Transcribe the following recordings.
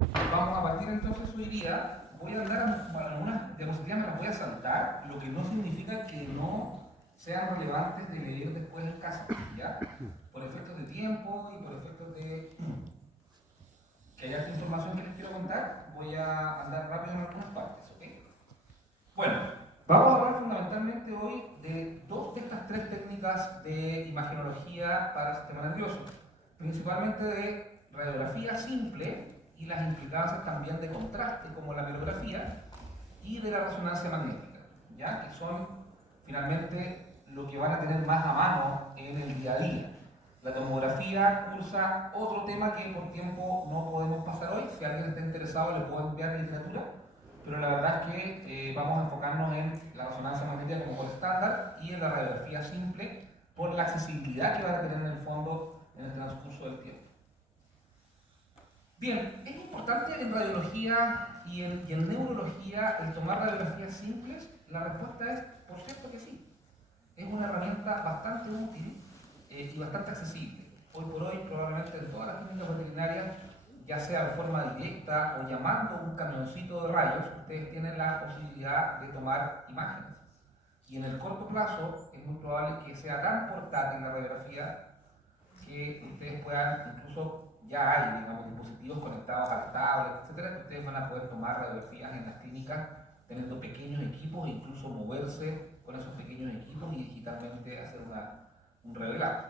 Vamos a partir entonces hoy día. Voy a hablar algunas diapositivas, me las voy a saltar, lo que no significa que no sean relevantes de leer después en casa, ¿ya? Por efectos de tiempo y por efectos de que haya esta información que les quiero contar, voy a andar rápido en algunas partes, ¿ok? Bueno, vamos a hablar fundamentalmente hoy de dos de estas tres técnicas de imagenología para el sistema nervioso, principalmente de radiografía simple y las implicancias también de contraste como la mielografía y de la resonancia magnética, ¿ya? Que son finalmente lo que van a tener más a mano en el día a día. La tomografía cursa otro tema que por tiempo no podemos pasar hoy. Si alguien está interesado le puedo enviar literatura, pero la verdad es que vamos a enfocarnos en la resonancia magnética como por estándar y en la radiografía simple por la accesibilidad que van a tener en el fondo en el transcurso del tiempo. Bien, ¿es importante en radiología y en neurología el tomar radiografías simples? La respuesta es, por cierto que sí. Es una herramienta bastante útil y bastante accesible. Hoy por hoy, probablemente en todas las clínicas veterinarias, ya sea de forma directa o llamando un camioncito de rayos, ustedes tienen la posibilidad de tomar imágenes. Y en el corto plazo es muy probable que sea tan portátil la radiografía que ustedes puedan, incluso ya hay, digamos, dispositivos conectados al tablet, etcétera, que ustedes van a poder tomar radiografías en las clínicas teniendo pequeños equipos e incluso moverse con esos pequeños equipos y digitalmente hacer un revelado.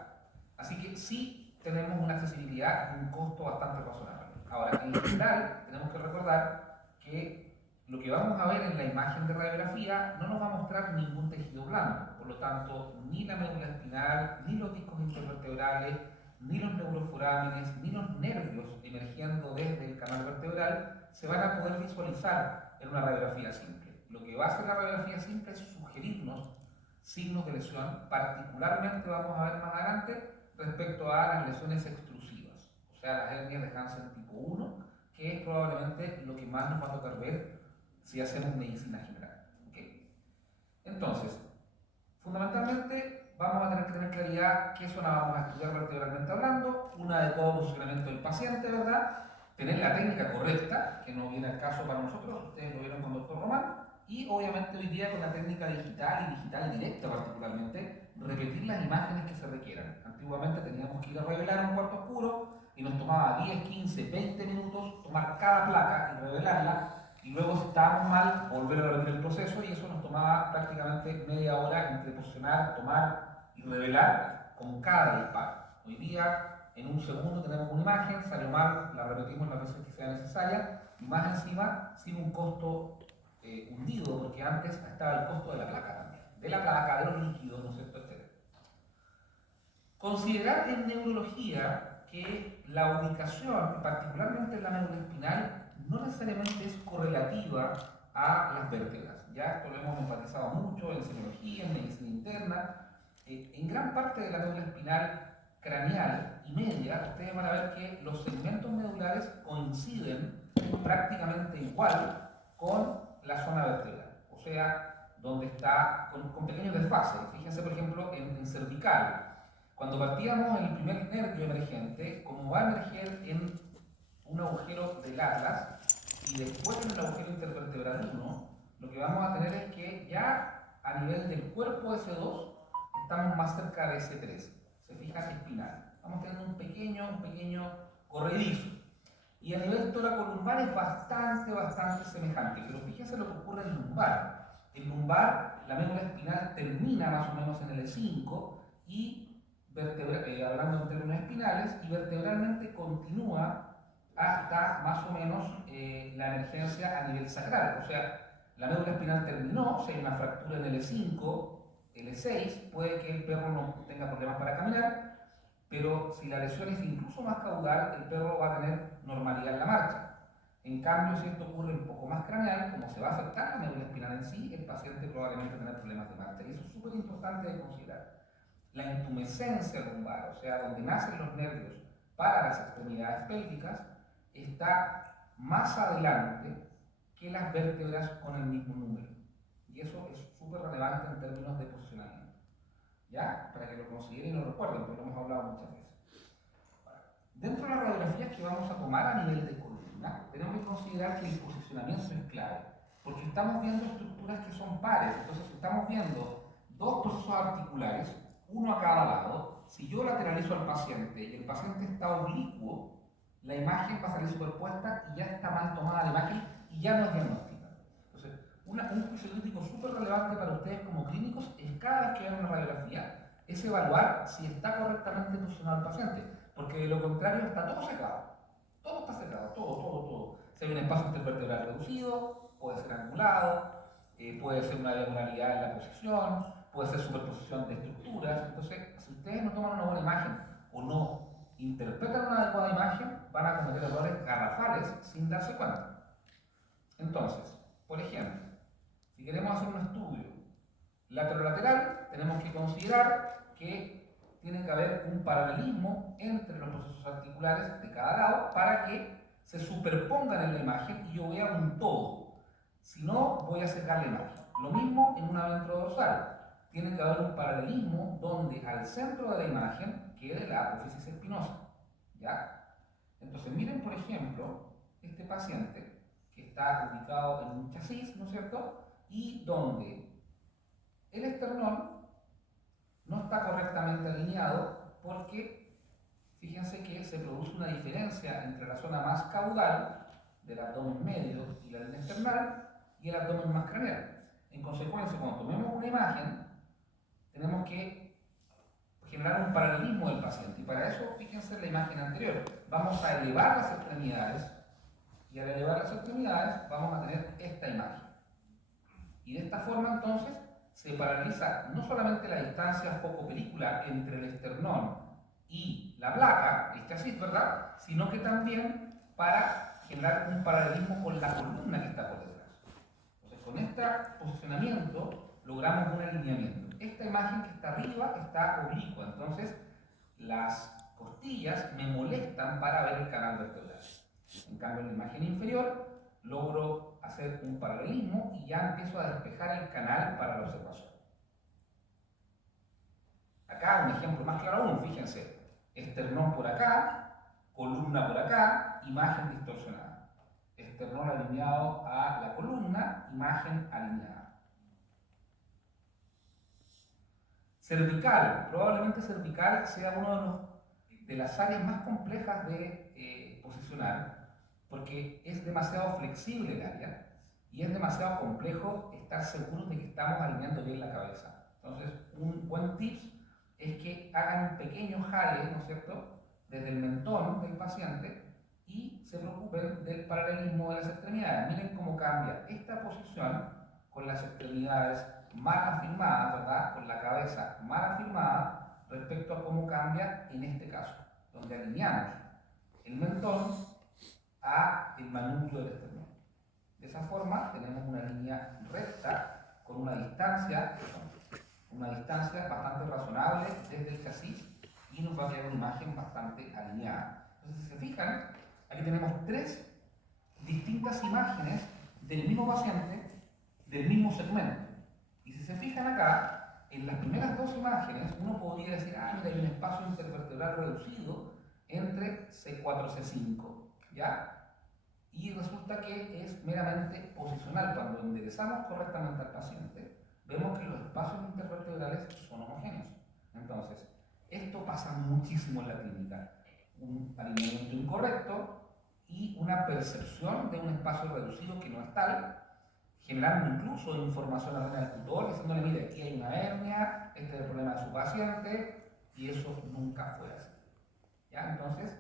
Así que sí tenemos una accesibilidad y un costo bastante razonable. Ahora, en general, tenemos que recordar que lo que vamos a ver en la imagen de radiografía no nos va a mostrar ningún tejido blando, por lo tanto, ni la médula espinal, ni los discos intervertebrales, ni los neuroforámenes, ni los nervios emergiendo desde el canal vertebral se van a poder visualizar en una radiografía simple. Lo que va a hacer la radiografía simple es sugerirnos signos de lesión, particularmente vamos a ver más adelante respecto a las lesiones extrusivas, o sea, las hernias de Hansen tipo 1, que es probablemente lo que más nos va a tocar ver si hacemos medicina general. ¿Okay? Entonces, fundamentalmente vamos a tener que tener claridad qué zona vamos a estudiar vertebralmente hablando, un adecuado posicionamiento del paciente, ¿verdad? Tener la técnica correcta, que no viene al caso para nosotros, ustedes lo vieron con el doctor Román, y obviamente hoy día con la técnica digital y digital directa particularmente, repetir las imágenes que se requieran. Antiguamente teníamos que ir a revelar un cuarto oscuro y nos tomaba 10, 15, 20 minutos tomar cada placa y revelarla, y luego si estábamos mal, volver a repetir el proceso, y eso nos tomaba prácticamente media hora entre posicionar, tomar y revelar con cada disparo. Hoy día, en un segundo tenemos una imagen, salió mal, la repetimos las veces que sea necesaria, y más encima sin un costo hundido, porque antes estaba el costo de la placa también, de la placa, de los líquidos, ¿no es cierto?, etcétera. Considerar en neurología que la ubicación, particularmente en la médula espinal, no necesariamente es correlativa a las vértebras. Ya esto lo hemos enfatizado mucho en semiología, en medicina interna. En gran parte de la médula espinal craneal y media, ustedes van a ver que los segmentos medulares coinciden prácticamente igual con la zona vertebral. O sea, donde está con pequeños desfases. Fíjense, por ejemplo, en cervical. Cuando partíamos en el primer nervio emergente, como va a emerger en un agujero del atlas y después en el agujero intervertebral 1, lo que vamos a tener es que ya a nivel del cuerpo S2 estamos más cerca de S3. Se fijan, espinal. Vamos teniendo un pequeño corredizo. Y a nivel tóraco-lumbar es bastante semejante. Pero fíjense lo que ocurre en el lumbar. En lumbar, la médula espinal termina más o menos en el E5 y hablando en términos espinales, y vertebralmente continúa hasta más o menos la emergencia a nivel sacral. O sea, la médula espinal terminó, si hay una fractura en el E5, el E6, puede que el perro no tenga problemas para caminar, pero si la lesión es incluso más caudal, el perro va a tener normalidad en la marcha. En cambio, si esto ocurre un poco más craneal, como se va a afectar la médula espinal en sí, el paciente probablemente tendrá problemas de marcha. Y eso es súper importante de considerar. La intumescencia lumbar, o sea, donde nacen los nervios para las extremidades pélvicas, está más adelante que las vértebras con el mismo número. Y eso es súper relevante en términos de posicionamiento. ¿Ya? Para que lo consideren y lo recuerden, porque lo hemos hablado muchas veces. Dentro de las radiografías que vamos a tomar a nivel de columna, tenemos considerar que el posicionamiento es clave, porque estamos viendo estructuras que son pares. Entonces, si estamos viendo dos procesos articulares, uno a cada lado, si yo lateralizo al paciente y el paciente está oblicuo, la imagen va a salir superpuesta y ya está mal tomada la imagen y ya no es diagnóstica. Entonces, un juicio crítico súper relevante para ustedes como clínicos es cada vez que vean una radiografía, es evaluar si está correctamente posicionado el paciente, porque de lo contrario está todo secado. Todo está secado, todo. Si hay un espacio intervertebral reducido, puede ser angulado, puede ser una diagonalidad en la posición, puede ser superposición de estructuras. Entonces, si ustedes no toman una buena imagen o no interpretan una adecuada imagen, van a cometer errores garrafales sin darse cuenta. Entonces, por ejemplo, si queremos hacer un estudio lateral, tenemos que considerar que tiene que haber un paralelismo entre los procesos articulares de cada lado para que se superpongan en la imagen y yo vea un todo. Si no, voy a secar la imagen. Lo mismo en una ventrodorsal. Tiene que haber un paralelismo donde al centro de la imagen quede la apófisis espinosa. ¿Ya? Entonces, miren, por ejemplo, este paciente que está ubicado en un chasis, ¿no es cierto? Y donde el esternón no está correctamente alineado porque fíjense que se produce una diferencia entre la zona más caudal del abdomen medio y la línea esternal y el abdomen más craneal. En consecuencia, cuando tomemos una imagen, tenemos que generar un paralelismo del paciente y para eso, fíjense en la imagen anterior, vamos a elevar las extremidades y al elevar las extremidades vamos a tener esta imagen. Y de esta forma entonces se paraliza no solamente la distancia foco-película entre el esternón y la placa, el chasis, ¿verdad? Sino que también para generar un paralelismo con la columna que está por detrás. Entonces, con este posicionamiento logramos un alineamiento. Esta imagen que está arriba está oblicua, entonces las costillas me molestan para ver el canal vertebral. En cambio, en la imagen inferior logro hacer un paralelismo y ya empiezo a despejar el canal para la observación. Acá un ejemplo más claro aún, fíjense, esternón por acá, columna por acá, imagen distorsionada. Esternón alineado a la columna, imagen alineada. Cervical, probablemente cervical sea uno de las áreas más complejas de posicionar, porque es demasiado flexible el área y es demasiado complejo estar seguros de que estamos alineando bien la cabeza. Entonces, un buen tips es que hagan un pequeño jale, ¿no es cierto?, desde el mentón del paciente y se preocupen del paralelismo de las extremidades. Miren cómo cambia esta posición con las extremidades mal afirmadas, ¿verdad?, con la cabeza mal afirmada respecto a cómo cambia en este caso, donde alineamos el mentón a el manubrio del esternón. De esa forma tenemos una línea recta con una distancia bastante razonable desde el chasis y nos va a quedar una imagen bastante alineada. Entonces, si se fijan, aquí tenemos tres distintas imágenes del mismo paciente, del mismo segmento. Y si se fijan acá, en las primeras dos imágenes, uno podría decir, mira, hay un espacio intervertebral reducido entre C4 y C5, ¿ya? Y resulta que es meramente posicional. Cuando enderezamos correctamente al paciente, vemos que los espacios intervertebrales son homogéneos. Entonces, esto pasa muchísimo en la clínica. Un alineamiento incorrecto y una percepción de un espacio reducido que no es tal, generando incluso información a al tutor, diciéndole, mire, aquí hay una hernia, este es el problema de su paciente, y eso nunca fue así. ¿Ya? Entonces,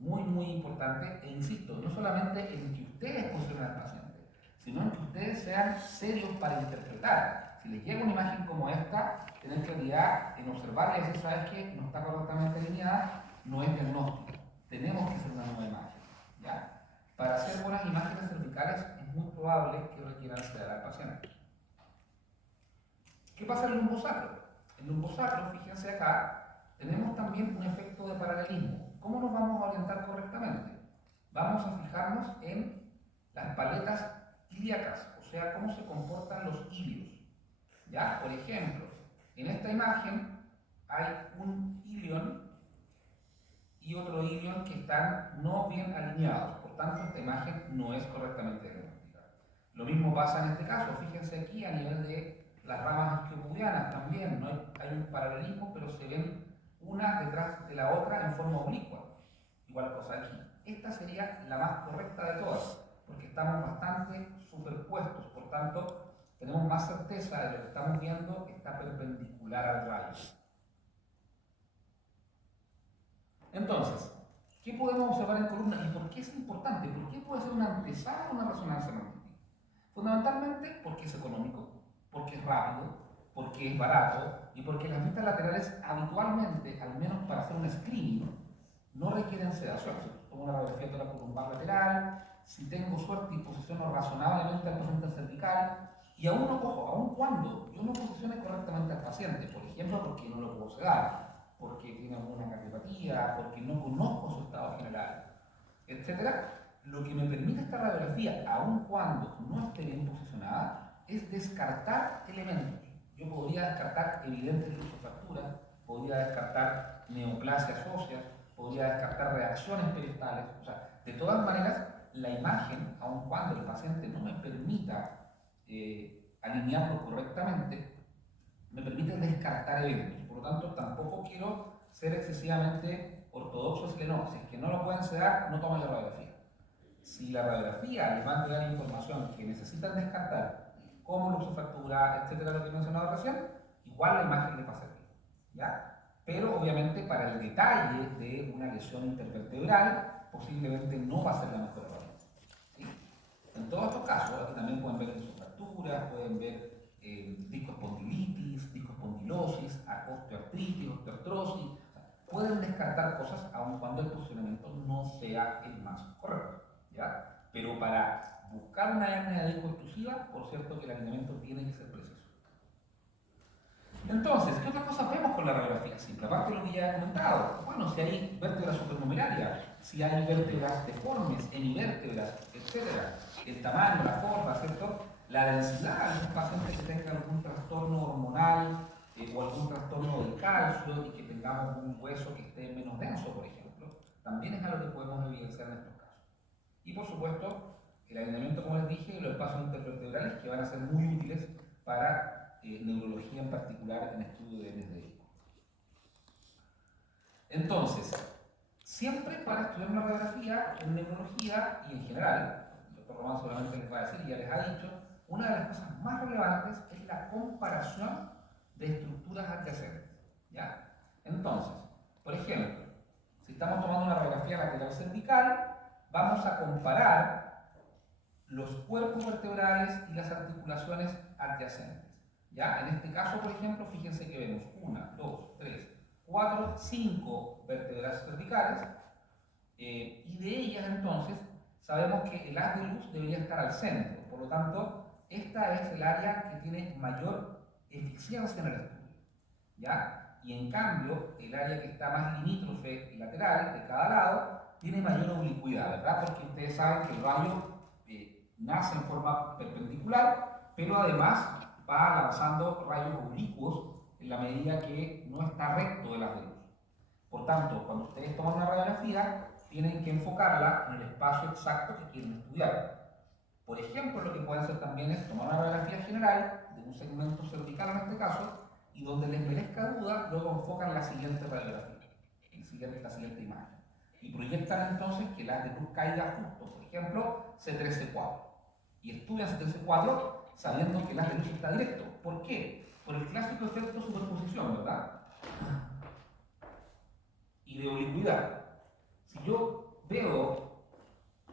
muy importante, e insisto, no solamente en que ustedes posicionen al paciente, sino en que ustedes sean serios para interpretar. Si les llega una imagen como esta, tienen claridad en observarla y decir, ¿sabes qué? No está correctamente alineada, no es diagnóstico. Tenemos que hacer una nueva imagen. ¿Ya? Para hacer buenas imágenes cervicales es muy probable que requieran sedar al paciente. ¿Qué pasa en el lumbosacro? En el lumbosacro, fíjense acá, tenemos también un efecto de paralelismo. ¿Cómo nos vamos a orientar correctamente? Vamos a fijarnos en las paletas ilíacas, o sea, cómo se comportan los ilios. ¿Ya? Por ejemplo, en esta imagen hay un ilion y otro ilion que están no bien alineados. ¿Por tanto esta imagen no es correctamente diagnóstica. Lo mismo pasa en este caso, fíjense aquí a nivel de las ramas isquiopubianas también, ¿no? Hay un paralelismo, pero se ven una detrás de la otra en forma oblicua. Igual cosa aquí. Esta sería la más correcta de todas, porque estamos bastante superpuestos, por tanto, tenemos más certeza de lo que estamos viendo que está perpendicular al rayo. Entonces, ¿qué podemos observar en columna y por qué es importante? ¿Por qué puede ser una antesala a una resonancia magnética? Fundamentalmente porque es económico, porque es rápido, porque es barato y porque las vistas laterales habitualmente, al menos para hacer un screening, no requieren sedación. Tomo una radiografía toracolumbar lateral, si tengo suerte y posiciono razonablemente al paciente cervical, y aún no cojo, aun cuando yo no posicione correctamente al paciente, por ejemplo, porque no lo puedo sedar, porque tiene alguna cardiopatía, porque no conozco su estado general, etcétera, lo que me permite esta radiografía, aun cuando no esté bien posicionada, es descartar elementos. Yo podría descartar evidentes luxofracturas, podría descartar neoplasias óseas, podría descartar reacciones periostales. O sea, de todas maneras, la imagen, aun cuando el paciente no me permita alinearlo correctamente, me permite descartar eventos. Por lo tanto, tampoco quiero ser excesivamente ortodoxo y decirle, no, si es que no lo pueden sedar, no tomen la radiografía. Si la radiografía les va a entregar información que necesitan descartar, como luxofractura, etcétera, lo que he mencionado recién, igual la imagen les va a servir, ¿ya? Pero obviamente para el detalle de una lesión intervertebral, posiblemente no va a ser la mejor herramienta, ¿sí? En todos estos casos, aquí también pueden ver luxofracturas, pueden ver discoespondilitis, discoespondilosis, osteoartritis, osteoartrosis. O sea, pueden descartar cosas aun cuando el posicionamiento no sea el más correcto, ¿ya? Pero para buscar una hernia de disco exclusiva, por cierto que el alineamiento tiene que ser preciso. Entonces, ¿qué otras cosas vemos con la radiografía simple? Aparte de lo que ya he comentado, bueno, si hay vértebras supernumeraria, si hay vértebras deformes, hemivértebras, etc. El tamaño, la forma, ¿cierto? La densidad de un paciente que tenga algún trastorno hormonal o algún trastorno del calcio y que tengamos un hueso que esté menos denso, por ejemplo, también es algo que podemos evidenciar en estos casos. Y por supuesto, el alineamiento, como les dije, y los espacios intervertebrales que van a ser muy útiles para neurología en particular en estudio de hernias de disco. Entonces, siempre para estudiar una radiografía en neurología y en general, el doctor Román solamente les va a decir, ya les ha dicho, una de las cosas más relevantes es la comparación de estructuras adyacentes, ¿ya? Entonces, por ejemplo, si estamos tomando una radiografía lateral cervical, vamos a comparar los cuerpos vertebrales y las articulaciones adyacentes, ¿ya? En este caso, por ejemplo, fíjense que vemos 1, 2, 3, 4, 5 vértebras cervicales, y de ellas entonces sabemos que el haz de luz debería estar al centro. Por lo tanto, esta es el área que tiene mayor eficiencia en el estudio, ¿ya? Y en cambio, el área que está más limítrofe y lateral de cada lado tiene mayor oblicuidad, ¿verdad? Porque ustedes saben que el rayo nace en forma perpendicular, pero además va lanzando rayos oblicuos en la medida que no está recto el haz de luz. Por tanto, cuando ustedes toman una radiografía, tienen que enfocarla en el espacio exacto que quieren estudiar. Por ejemplo, lo que pueden hacer también es tomar una radiografía general de un segmento cervical en este caso, y donde les merezca duda, luego enfocan la siguiente radiografía, la siguiente imagen. Y proyectan entonces que el haz de luz caiga justo, por ejemplo, C3-C4. Y estudian C3-C4 sabiendo que el haz de luz está directo. ¿Por qué? Por el clásico efecto superposición, ¿verdad? Y de oblicuidad. Si yo veo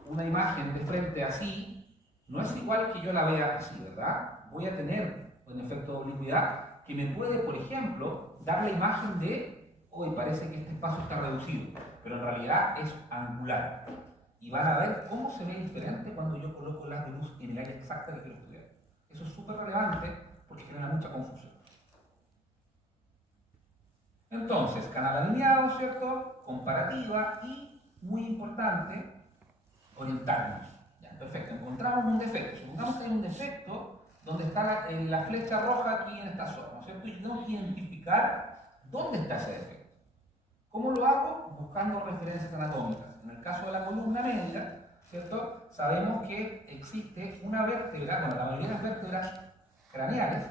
una imagen de frente así, no es igual que yo la vea así, ¿verdad? Voy a tener un efecto de oblicuidad que me puede, por ejemplo, dar la imagen de, hoy parece que este espacio está reducido, pero en realidad es angular. Y van a ver cómo se ve diferente cuando yo coloco las de luz en el área exacta que quiero estudiar. Eso es súper relevante porque genera mucha confusión. Entonces, canal alineado, ¿cierto? Comparativa y, muy importante, orientarnos. Ya, perfecto, encontramos un defecto. Supongamos que hay un defecto donde está la flecha roja aquí en esta zona, ¿no es cierto? Y tenemos que identificar dónde está ese defecto. ¿Cómo lo hago? Buscando referencias anatómicas. En el caso de la columna media, ¿cierto? Sabemos que existe una vértebra, bueno, la mayoría de las vértebras craneales,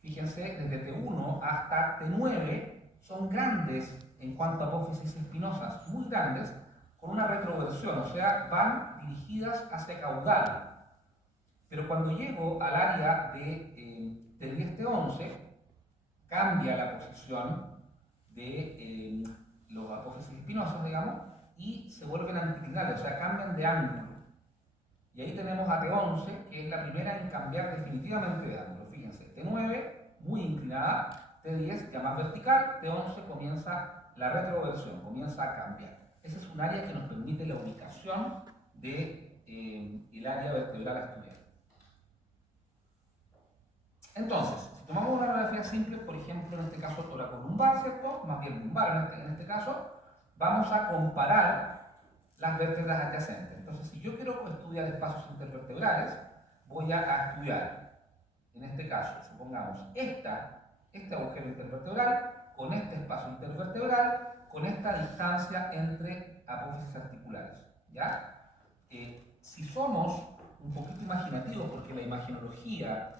fíjense, desde T1 hasta T9, son grandes en cuanto a apófisis espinosas, muy grandes, con una retroversión, o sea, van dirigidas hacia caudal. Pero cuando llego al área de T10, T11, cambia la posición de los apófisis espinosos, digamos, y se vuelven anticlinales, o sea, cambian de ángulo. Y ahí tenemos a T11, que es la primera en cambiar definitivamente de ángulo. Fíjense, T9, muy inclinada, T10 ya más vertical, T11 comienza la retroversión, comienza a cambiar. Ese es un área que nos permite la ubicación del área vertebral a estudiar. Entonces, si tomamos una radiografía simple, por ejemplo, en este caso toracolumbar, ¿cierto? Más bien lumbar en este caso, vamos a comparar las vértebras adyacentes. Entonces, si yo quiero estudiar espacios intervertebrales, voy a estudiar, en este caso, supongamos, este agujero intervertebral, con este espacio intervertebral, con esta distancia entre apófisis articulares. ¿Ya? Si somos un poquito imaginativos, porque la imagenología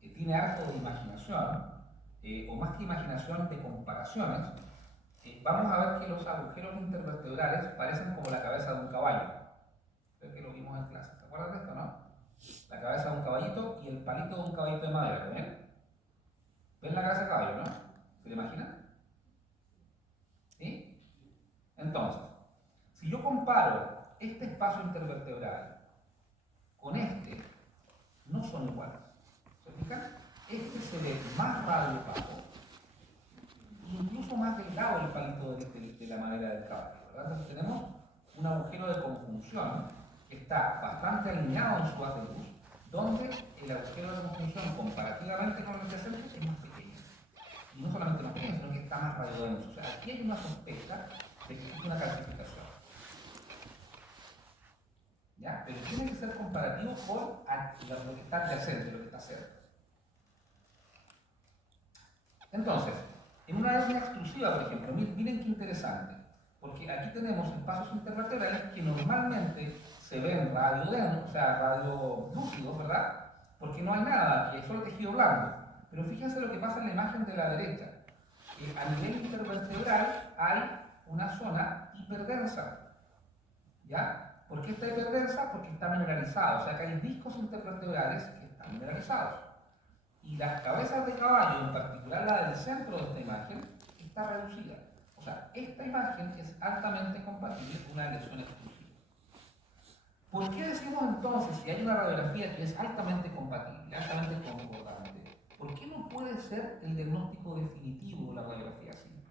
tiene harto de imaginación, o más que imaginación, de comparaciones, vamos a ver que los agujeros intervertebrales parecen como la cabeza de un caballo. Creo que lo vimos en clase. ¿Se acuerdan de esto, no? La cabeza de un caballito y el palito de un caballito de madera. ¿Ven? ¿Ven la cabeza de caballo, no? ¿Se lo imaginan? ¿Sí? Entonces, si yo comparo este espacio intervertebral con este, no son iguales. ¿Se fijan? Este se ve más radiopaco, incluso más delgado el palito de la madera del caballo, ¿verdad? Entonces tenemos un agujero de conjunción que está bastante alineado en su haz de luz, donde el agujero de conjunción comparativamente con el adyacente es más pequeño. Y no solamente más pequeño, sino que está más radiodenso. O sea, aquí hay una sospecha de que existe una calcificación. ¿Ya? Pero tiene que ser comparativo con lo que está adyacente, lo que está cerca. Entonces, en una hernia extrusiva, por ejemplo, miren qué interesante, porque aquí tenemos espacios intervertebrales que normalmente se ven radiolúcidos, o sea, radiolúcidos, ¿verdad? Porque no hay nada aquí, es solo tejido blando. Pero fíjense lo que pasa en la imagen de la derecha. A nivel intervertebral hay una zona hiperdensa. ¿Ya? ¿Por qué está hiperdensa? Porque está mineralizada, o sea que hay discos intervertebrales que están mineralizados. Y las cabezas de caballo, en particular la del centro de esta imagen, está reducida. O sea, esta imagen es altamente compatible con una lesión exclusiva. ¿Por qué decimos entonces, si hay una radiografía que es altamente compatible, altamente concordante, por qué no puede ser el diagnóstico definitivo de la radiografía simple?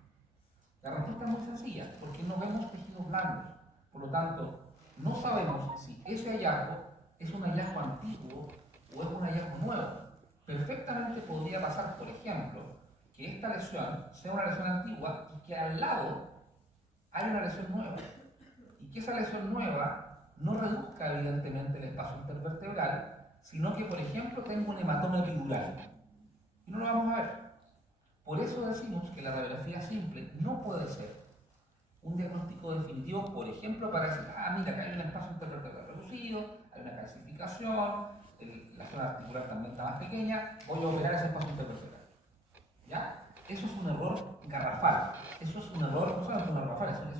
La respuesta es muy sencilla, porque no vemos tejidos blandos. Por lo tanto, no sabemos si ese hallazgo es un hallazgo antiguo o es un hallazgo nuevo. Perfectamente podría pasar, por ejemplo, que esta lesión sea una lesión antigua y que al lado hay una lesión nueva. Y que esa lesión nueva no reduzca evidentemente el espacio intervertebral, sino que, por ejemplo, tenga un hematoma epidural. Y no lo vamos a ver. Por eso decimos que la radiografía simple no puede ser un diagnóstico definitivo, por ejemplo, para decir, mira, acá hay un espacio intervertebral reducido, hay una calcificación, la zona articular también está más pequeña, voy a operar ese espacio intervertebral. ¿Ya? Eso es un error garrafal. Eso es un error, no solamente un error garrafal,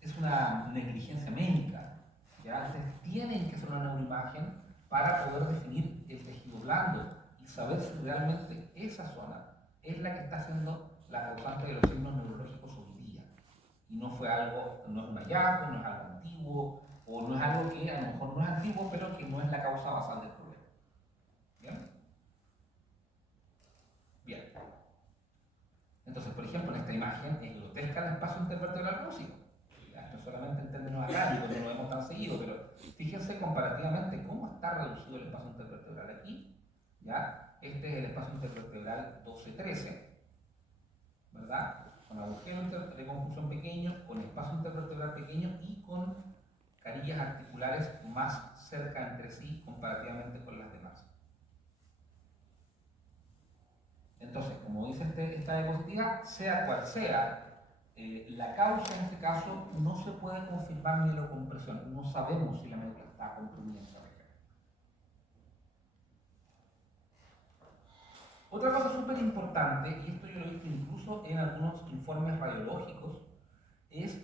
es una negligencia médica. ¿Ya? Ustedes tienen que hacer una neuroimagen para poder definir el tejido blando y saber si realmente esa zona es la que está haciendo la causante de los signos neurológicos hoy día. Y no fue algo, no es un hallazgo, no es algo antiguo, o no es algo que a lo mejor no es antiguo, pero que no es la causa basal del problema. ¿Bien? Bien. Entonces, por ejemplo, en esta imagen es grotesca el espacio intervertebral reducido. Esto solamente en términos académicos, no lo vemos tan seguido, pero fíjense comparativamente cómo está reducido el espacio intervertebral aquí. ¿Ya? Este es el espacio intervertebral 12-13, ¿verdad? Con agujero de confusión pequeño, con espacio intervertebral pequeño y con carillas articulares más cerca entre sí comparativamente con las demás. Entonces, como dice esta diapositiva, sea cual sea la causa en este caso no se puede confirmar mielocompresión. No sabemos si la médula está comprimida en esa región. Otra cosa súper importante, y esto yo lo he visto incluso en algunos informes radiológicos, es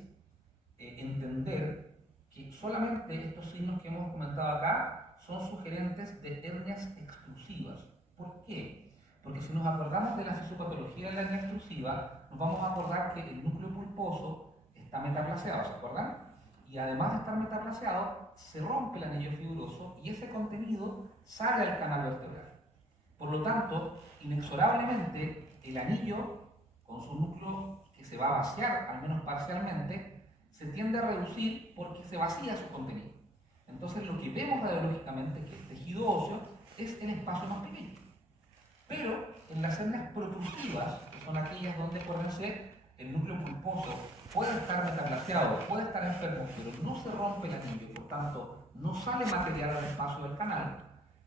entender que solamente estos signos que hemos comentado acá son sugerentes de hernias exclusivas. ¿Por qué? Porque si nos acordamos de la fisiopatología de la hernia exclusiva, nos vamos a acordar que el núcleo pulposo está metaplaseado, ¿se acuerdan? Y además de estar metaplaseado, se rompe el anillo fibroso y ese contenido sale al canal vertebral. Por lo tanto, inexorablemente, el anillo, con su núcleo que se va a vaciar, al menos parcialmente, se tiende a reducir porque se vacía su contenido. Entonces, lo que vemos radiológicamente, que es tejido óseo, es el espacio más pequeño. Pero en las hernias protrusivas, que son aquellas donde, acuérdense, el núcleo pulposo puede estar metaplaseado, puede estar enfermo, pero no se rompe el anillo, por tanto, no sale material al espacio del canal,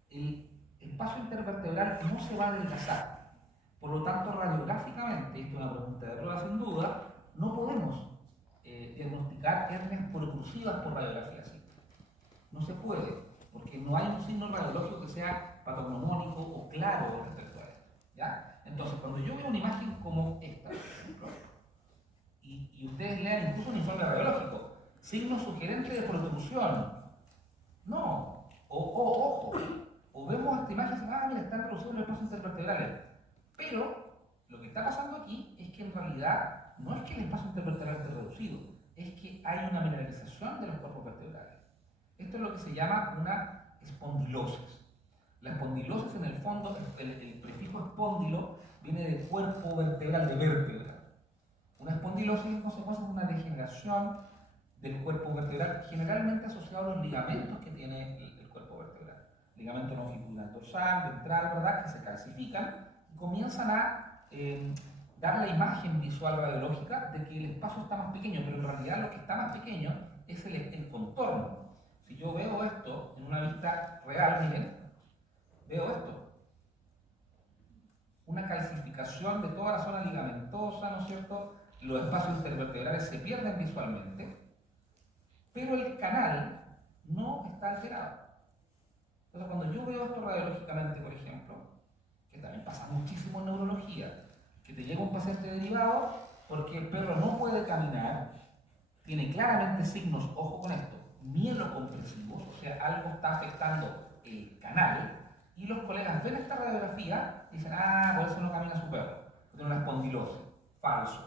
el espacio intervertebral no se va a adelgazar. Por lo tanto, radiográficamente, esto es una pregunta de prueba sin duda, no podemos diagnosticar hernias protrusivas por radiografía simple. No se puede, porque no hay un signo radiológico que sea patognomónico o claro respecto a esto. ¿Ya? Entonces, cuando yo veo una imagen como esta, por ejemplo, y ustedes lean incluso un informe radiológico, signo sugerente de protrusión, no, ojo, o vemos esta imagen y dicen, mira, están reducidos los espacios intervertebrales. Pero lo que está pasando aquí es que en realidad no es que el espacio intervertebral esté reducido, es que hay una mineralización de los cuerpos vertebrales. Esto es lo que se llama una espondilosis. La espondilosis, en el fondo, el prefijo espóndilo viene del cuerpo vertebral, de vértebra. Una espondilosis, en consecuencia, es una degeneración del cuerpo vertebral, generalmente asociado a los ligamentos que tiene el cuerpo vertebral. Ligamentos longitudinal dorsal, ventral, ¿verdad?, que se calcifican y comienzan a dar la imagen visual radiológica de que el espacio está más pequeño, pero en realidad lo que está más pequeño es el contorno. Si yo veo esto en una vista real, miren, veo esto. Una calcificación de toda la zona ligamentosa, ¿no es cierto? Los espacios intervertebrales se pierden visualmente, pero el canal no está alterado. Entonces, cuando yo veo esto radiológicamente, por ejemplo, que también pasa muchísimo en neurología, que te llega un paciente derivado porque el perro no puede caminar, tiene claramente signos, ojo con esto, mielocompresivos, o sea, algo está afectando el canal, y los colegas ven esta radiografía y dicen, por eso no camina su perro, tiene una espondilosis. Falso.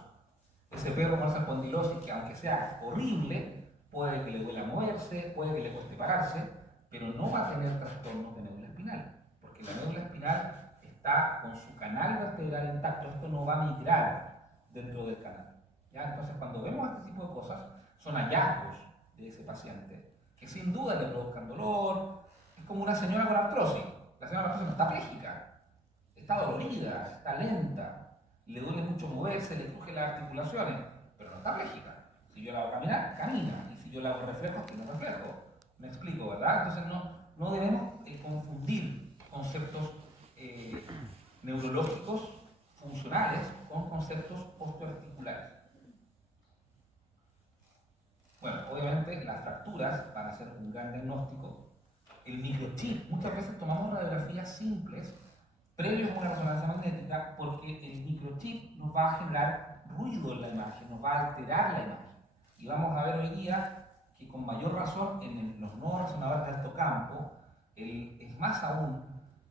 Ese perro con esa espondilosis, que aunque sea horrible, puede que le duela moverse, puede que le cueste pararse, pero no va a tener trastornos de médula espinal, porque la médula espinal está con su canal vertebral intacto, esto no va a migrar dentro del canal. ¿Ya? Entonces, cuando vemos este tipo de cosas, son hallazgos de ese paciente, que sin duda le provocan dolor. Es como una señora con artrosis. La señora con artrosis no está pléjica, está dolorida, está lenta, le duele mucho moverse, le cruje las articulaciones, pero no está pléjica. Si yo la hago caminar, camina, y si yo la hago reflejos, tiene reflejo. Me explico, ¿verdad? Entonces no debemos confundir conceptos neurológicos funcionales con conceptos osteoarticulares. Bueno, obviamente las fracturas van a ser un gran diagnóstico. El microchip, muchas veces tomamos radiografías simples previos a una resonancia magnética porque el microchip nos va a generar ruido en la imagen, nos va a alterar la imagen. Y vamos a ver hoy día que con mayor razón en los nuevos resonadores de alto campo, es más aún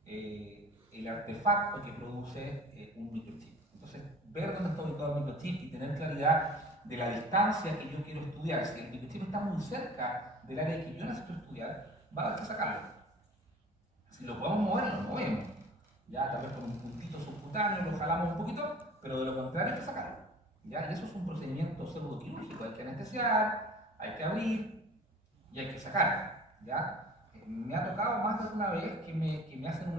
el artefacto que produce un microchip. Entonces, ver dónde está ubicado el microchip y tener claridad de la distancia que yo quiero estudiar, si el microchip está muy cerca del área que yo necesito estudiar, va a haber que sacarlo. Si lo podemos mover, lo movemos. Ya, tal vez con un puntito subcutáneo lo jalamos un poquito, pero de lo contrario hay que sacarlo. ¿Ya? Y eso es un procedimiento pseudoquirúrgico, hay que anestesiar, hay que abrir y hay que sacar. ¿Ya? Me ha tocado más de una vez que me hacen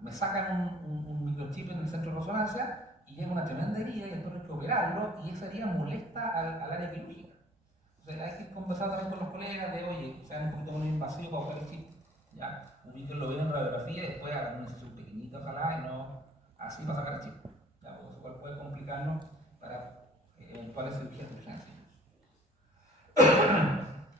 me sacan un microchip en el centro de resonancia y llega una tremenda herida y entonces hay que operarlo y esa herida molesta al área quirúrgica. Entonces hay que conversar también con los colegas de, oye, sean un poquito menos invasivos para buscar el chip. ¿Ya? Ubíquenlo bien en radiografía y después hagan una sesión pequeñita, ojalá, y no así para sacar el chip. ¿Ya? Porque eso puede complicarnos para eventuales cirugías de urgencia.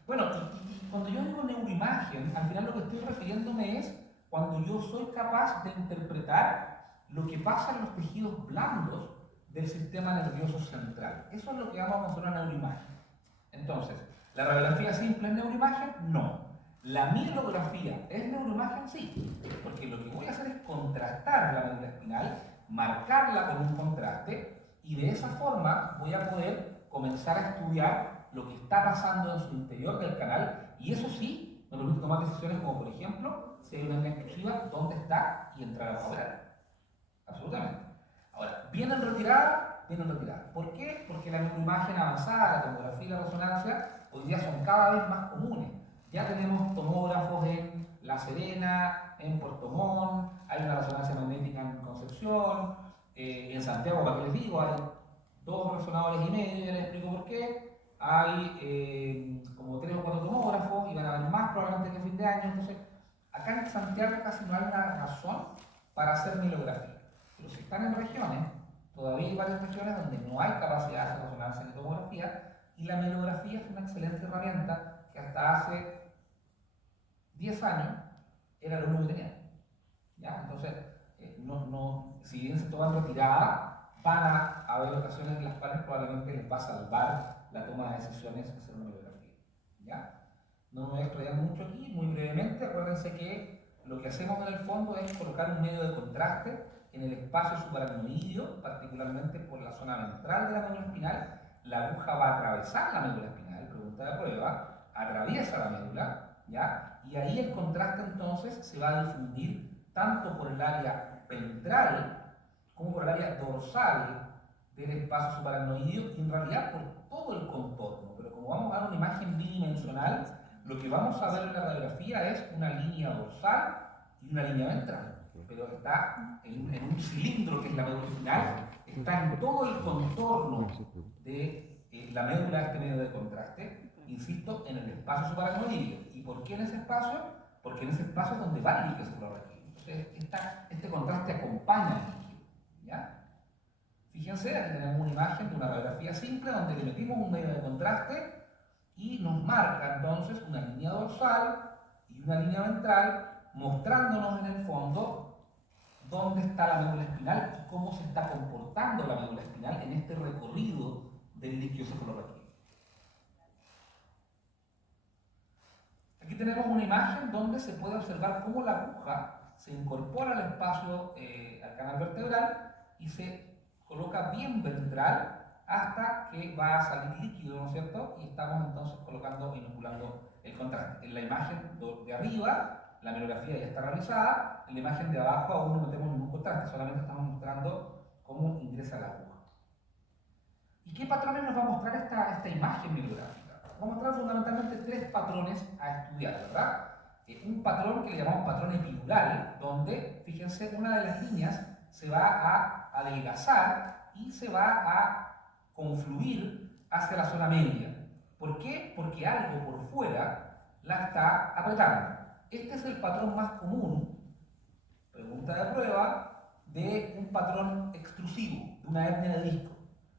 Bueno, y cuando yo digo neuroimagen, al final lo que estoy refiriéndome es cuando yo soy capaz de interpretar lo que pasa en los tejidos blandos del sistema nervioso central. Eso es lo que vamos a considerar una neuroimagen. Entonces, ¿la radiografía simple es neuroimagen? No. ¿La mielografía es neuroimagen? Sí. Porque lo que voy a hacer es contrastar la médula espinal, marcarla con un contraste, y de esa forma voy a poder comenzar a estudiar lo que está pasando en su interior del canal, y eso sí me permite tomar decisiones como, por ejemplo, si hay una hernia exclusiva, dónde está y entrar a operar. Absolutamente. Ahora, ¿vienen retiradas? Vienen retiradas. ¿Por qué? Porque la neuroimagen avanzada, la tomografía y la resonancia hoy día son cada vez más comunes. Ya tenemos tomógrafos en La Serena, en Puerto Montt, hay una resonancia magnética en Concepción, en Santiago, para que les digo, hay 2 resonadores y medio, ya les explico por qué. Hay como 3 o 4 tomógrafos y van a haber más probablemente que a fin de año. Entonces, acá en Santiago casi no hay una razón para hacer mielografía. Pero si están en regiones, todavía hay varias regiones donde no hay capacidad de hacer resonancia ni tomografía, y la mielografía es una excelente herramienta que hasta hace 10 años era lo único que tenía. ¿Ya? Entonces, si bien se toman retirada, van a haber ocasiones en las cuales probablemente les va a salvar la toma de decisiones hacer una mielografía. ¿Ya? No me voy a explayar mucho aquí, muy brevemente. Acuérdense que lo que hacemos en el fondo es colocar un medio de contraste en el espacio subaracnoideo, particularmente por la zona ventral de la médula espinal. La aguja va a atravesar la médula espinal, pregunta de prueba, atraviesa la médula, ¿ya? Y ahí el contraste entonces se va a difundir tanto por el área ventral como por el área dorsal del espacio subaracnoideo, y en realidad por todo el contorno. Pero como vamos a ver una imagen bidimensional, lo que vamos a ver en la radiografía es una línea dorsal y una línea ventral. Pero está en un cilindro que es la médula espinal, está en todo el contorno de la médula, este medio de contraste, insisto, en el espacio subaracnoideo. ¿Y por qué en ese espacio? Porque en ese espacio es donde va el líquido cefalorraquídeo. Entonces, este contraste acompaña al líquido. ¿Ya? Fíjense, aquí tenemos una imagen de una radiografía simple donde le metimos un medio de contraste y nos marca entonces una línea dorsal y una línea ventral, mostrándonos en el fondo dónde está la médula espinal y cómo se está comportando la médula espinal en este recorrido del líquido cefalorraquídeo. Aquí tenemos una imagen donde se puede observar cómo la aguja se incorpora al espacio, al canal vertebral, y se coloca bien ventral hasta que va a salir líquido, ¿no es cierto? Y estamos entonces colocando, inoculando el contraste. En la imagen de arriba, la mielografía ya está realizada. En la imagen de abajo aún no metemos ningún contraste, solamente estamos mostrando cómo ingresa la aguja. ¿Y qué patrones nos va a mostrar esta imagen mielográfica? Va a mostrar fundamentalmente 3 patrones a estudiar, ¿verdad? Un patrón que le llamamos patrón epidural, donde, fíjense, una de las líneas se va a adelgazar y se va a confluir hacia la zona media. ¿Por qué? Porque algo por fuera la está apretando. Este es el patrón más común, pregunta de prueba, de un patrón extrusivo, de una hernia de disco.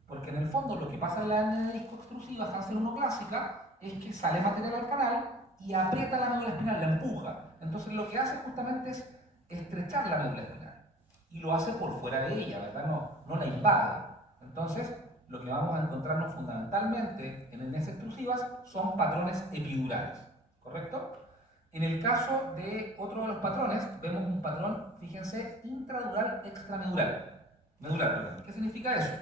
Porque en el fondo lo que pasa en la hernia de disco extrusiva, Hansen 1 clásica, es que sale material al canal y aprieta la médula espinal, la empuja. Entonces lo que hace justamente es estrechar la médula espinal. Y lo hace por fuera de ella, ¿verdad? No la invade. Entonces, lo que vamos a encontrarnos fundamentalmente en hernias extrusivas son patrones epidurales, ¿correcto? En el caso de otro de los patrones, vemos un patrón, fíjense, intradural extramedular. Medular, ¿qué significa eso?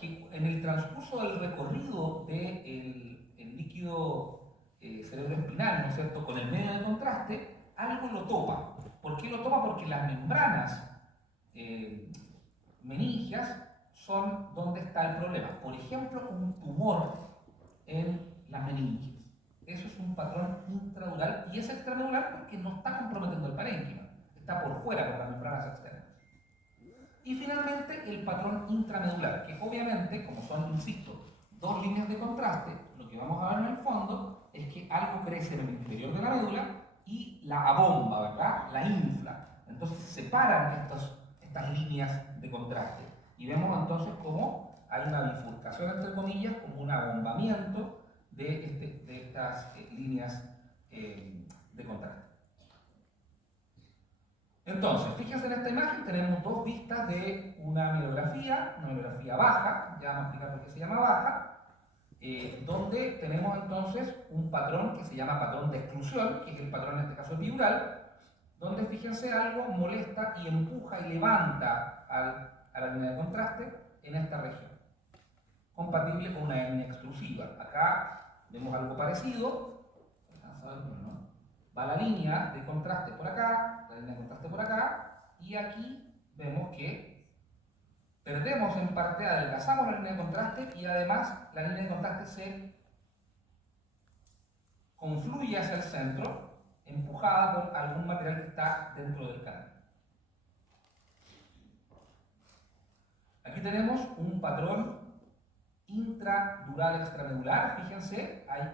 Que en el transcurso del recorrido del líquido cerebroespinal, ¿no es cierto?, con el medio de contraste, algo lo topa. ¿Por qué lo topa? Porque las membranas meningias son donde está el problema. Por ejemplo, un tumor en las meningias. Eso es un patrón intradural y es extramedular porque no está comprometiendo el parénquima, está por fuera, por las membranas externas. Y finalmente el patrón intramedular, que obviamente, como son, insisto, 2 líneas de contraste, lo que vamos a ver en el fondo es que algo crece en el interior de la médula y la abomba, ¿verdad? La infla. Entonces se separan estas líneas de contraste y vemos entonces cómo hay una bifurcación entre comillas, como un abombamiento de estas líneas de contraste. Entonces, fíjense en esta imagen, tenemos dos vistas de una mielografía baja, ya vamos a explicar por qué se llama baja, donde tenemos entonces un patrón que se llama patrón de exclusión, que es el patrón en este caso biural, donde fíjense algo molesta y empuja y levanta a la línea de contraste en esta región, compatible con una línea exclusiva. Acá vemos algo parecido, ¿no? Va la línea de contraste por acá, la línea de contraste por acá, y aquí vemos que perdemos en parte, adelgazamos la línea de contraste y además la línea de contraste se confluye hacia el centro, empujada por algún material que está dentro del canal. Aquí tenemos un patrón intradural extramedular, fíjense, hay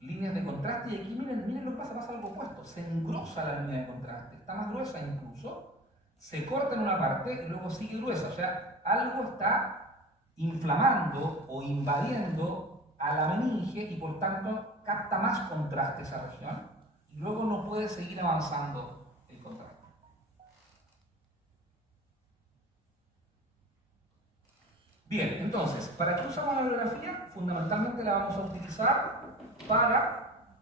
líneas de contraste y aquí miren lo que pasa algo opuesto, se engrosa la línea de contraste, está más gruesa incluso, se corta en una parte y luego sigue gruesa, o sea, algo está inflamando o invadiendo a la meninge y por tanto capta más contraste esa región y luego no puede seguir avanzando el contraste. Bien, entonces, ¿para qué usamos la bibliografía? Fundamentalmente la vamos a utilizar para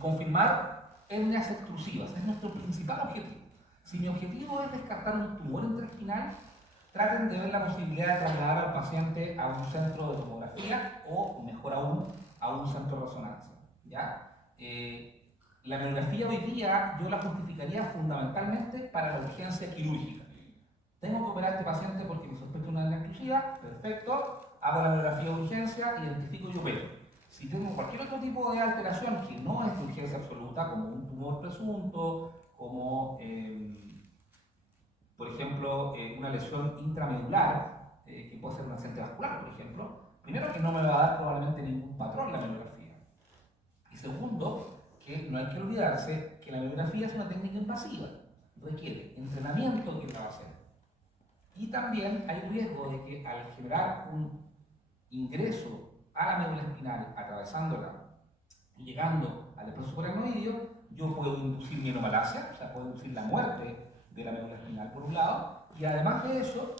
confirmar etnias exclusivas. Es nuestro principal objetivo. Si mi objetivo es descartar un tumor intraespinal, traten de ver la posibilidad de trasladar al paciente a un centro de tomografía o, mejor aún, a un centro de resonancia. ¿Ya? La bibliografía hoy día yo la justificaría fundamentalmente para la urgencia quirúrgica. Tengo que operar a este paciente porque me sospecho una hernia exclusiva, perfecto, hago la bibliografía de urgencia, identifico y opero. Si tengo cualquier otro tipo de alteración que no es de urgencia absoluta, como un tumor presunto, como por ejemplo una lesión intramedular, que puede ser un accidente vascular, por ejemplo, primero que no me va a dar probablemente ningún patrón la bibliografía. Y segundo, que no hay que olvidarse que la bibliografía es una técnica invasiva, requiere entrenamiento quien la va a hacer. Y también hay riesgo de que al generar un ingreso a la médula espinal, atravesándola y llegando al espeso supraarnoideo, yo puedo inducir mielomalacia, o sea, puedo inducir la muerte de la médula espinal por un lado, y además de eso,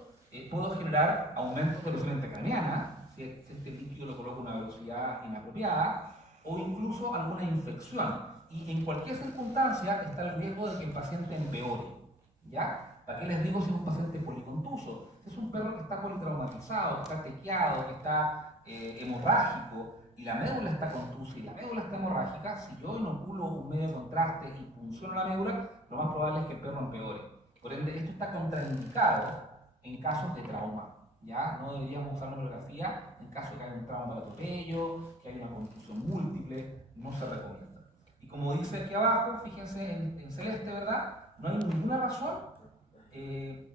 puedo generar aumentos de presión intracraneana, si este líquido lo coloco a una velocidad inapropiada, o incluso alguna infección. Y en cualquier circunstancia está el riesgo de que el paciente empeore, ¿ya? ¿Para qué les digo si es un paciente policontuso? Es un perro que está politraumatizado, que está tequeado, que está hemorrágico, y la médula está contusa y la médula está hemorrágica. Si yo inoculo un medio de contraste y funciona la médula, lo más probable es que el perro empeore. Por ende, esto está contraindicado en casos de trauma. ¿Ya? No deberíamos usar la bibliografía en caso de que haya un trauma de atropello, que haya una contusión múltiple, no se recomienda. Y como dice aquí abajo, fíjense en celeste, ¿verdad? No hay ninguna razón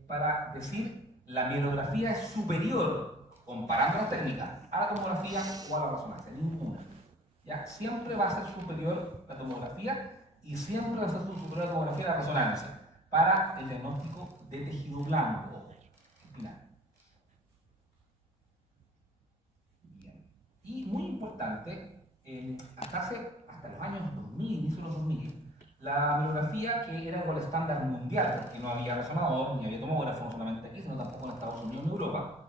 para decir la mielografía es superior, comparando la técnica, a la tomografía o a la resonancia, ninguna. ¿Ya? Siempre va a ser superior la tomografía y siempre va a ser superior la tomografía a la resonancia para el diagnóstico de tejido blanco espinal. Bien. Y muy importante, hasta los años 2000, inicio de los 2000, la bibliografía que era el estándar mundial, porque no había resonador, ni había tomógrafo, no solamente aquí, sino tampoco en Estados Unidos ni en Europa,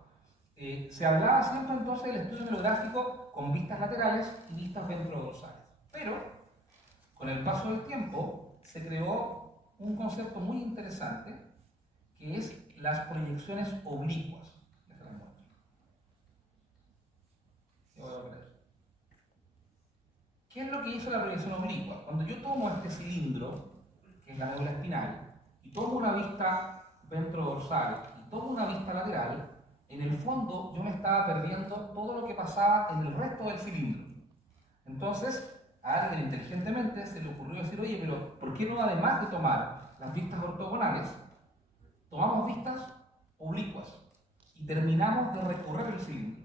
se hablaba siempre entonces del estudio mielográfico con vistas laterales y vistas ventrodorsales. Pero, con el paso del tiempo, se creó un concepto muy interesante, que es las proyecciones oblicuas. Ya se las muestro. ¿Qué es lo que hizo la proyección oblicua? Cuando yo tomo este cilindro, que es la médula espinal, y tomo una vista ventrodorsal y tomo una vista lateral, en el fondo yo me estaba perdiendo todo lo que pasaba en el resto del cilindro. Entonces, a alguien inteligentemente se le ocurrió decir, oye, pero ¿por qué no además de tomar las vistas ortogonales, tomamos vistas oblicuas y terminamos de recorrer el cilindro?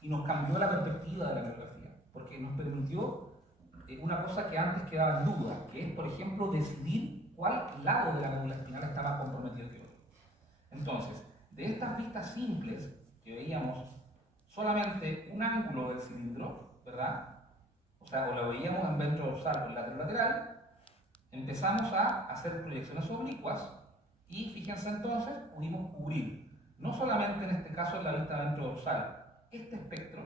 Y nos cambió la perspectiva de la bibliografía, porque nos permitió una cosa que antes quedaba en duda, que es, por ejemplo, decidir cuál lado de la médula espinal estaba comprometido que otro. Entonces, De estas vistas simples, que veíamos solamente un ángulo del cilindro, ¿verdad? O sea, o lo veíamos en ventro dorsal o en lateral lateral, empezamos a hacer proyecciones oblicuas y fíjense entonces, pudimos cubrir, no solamente en este caso en la vista ventro dorsal, este espectro,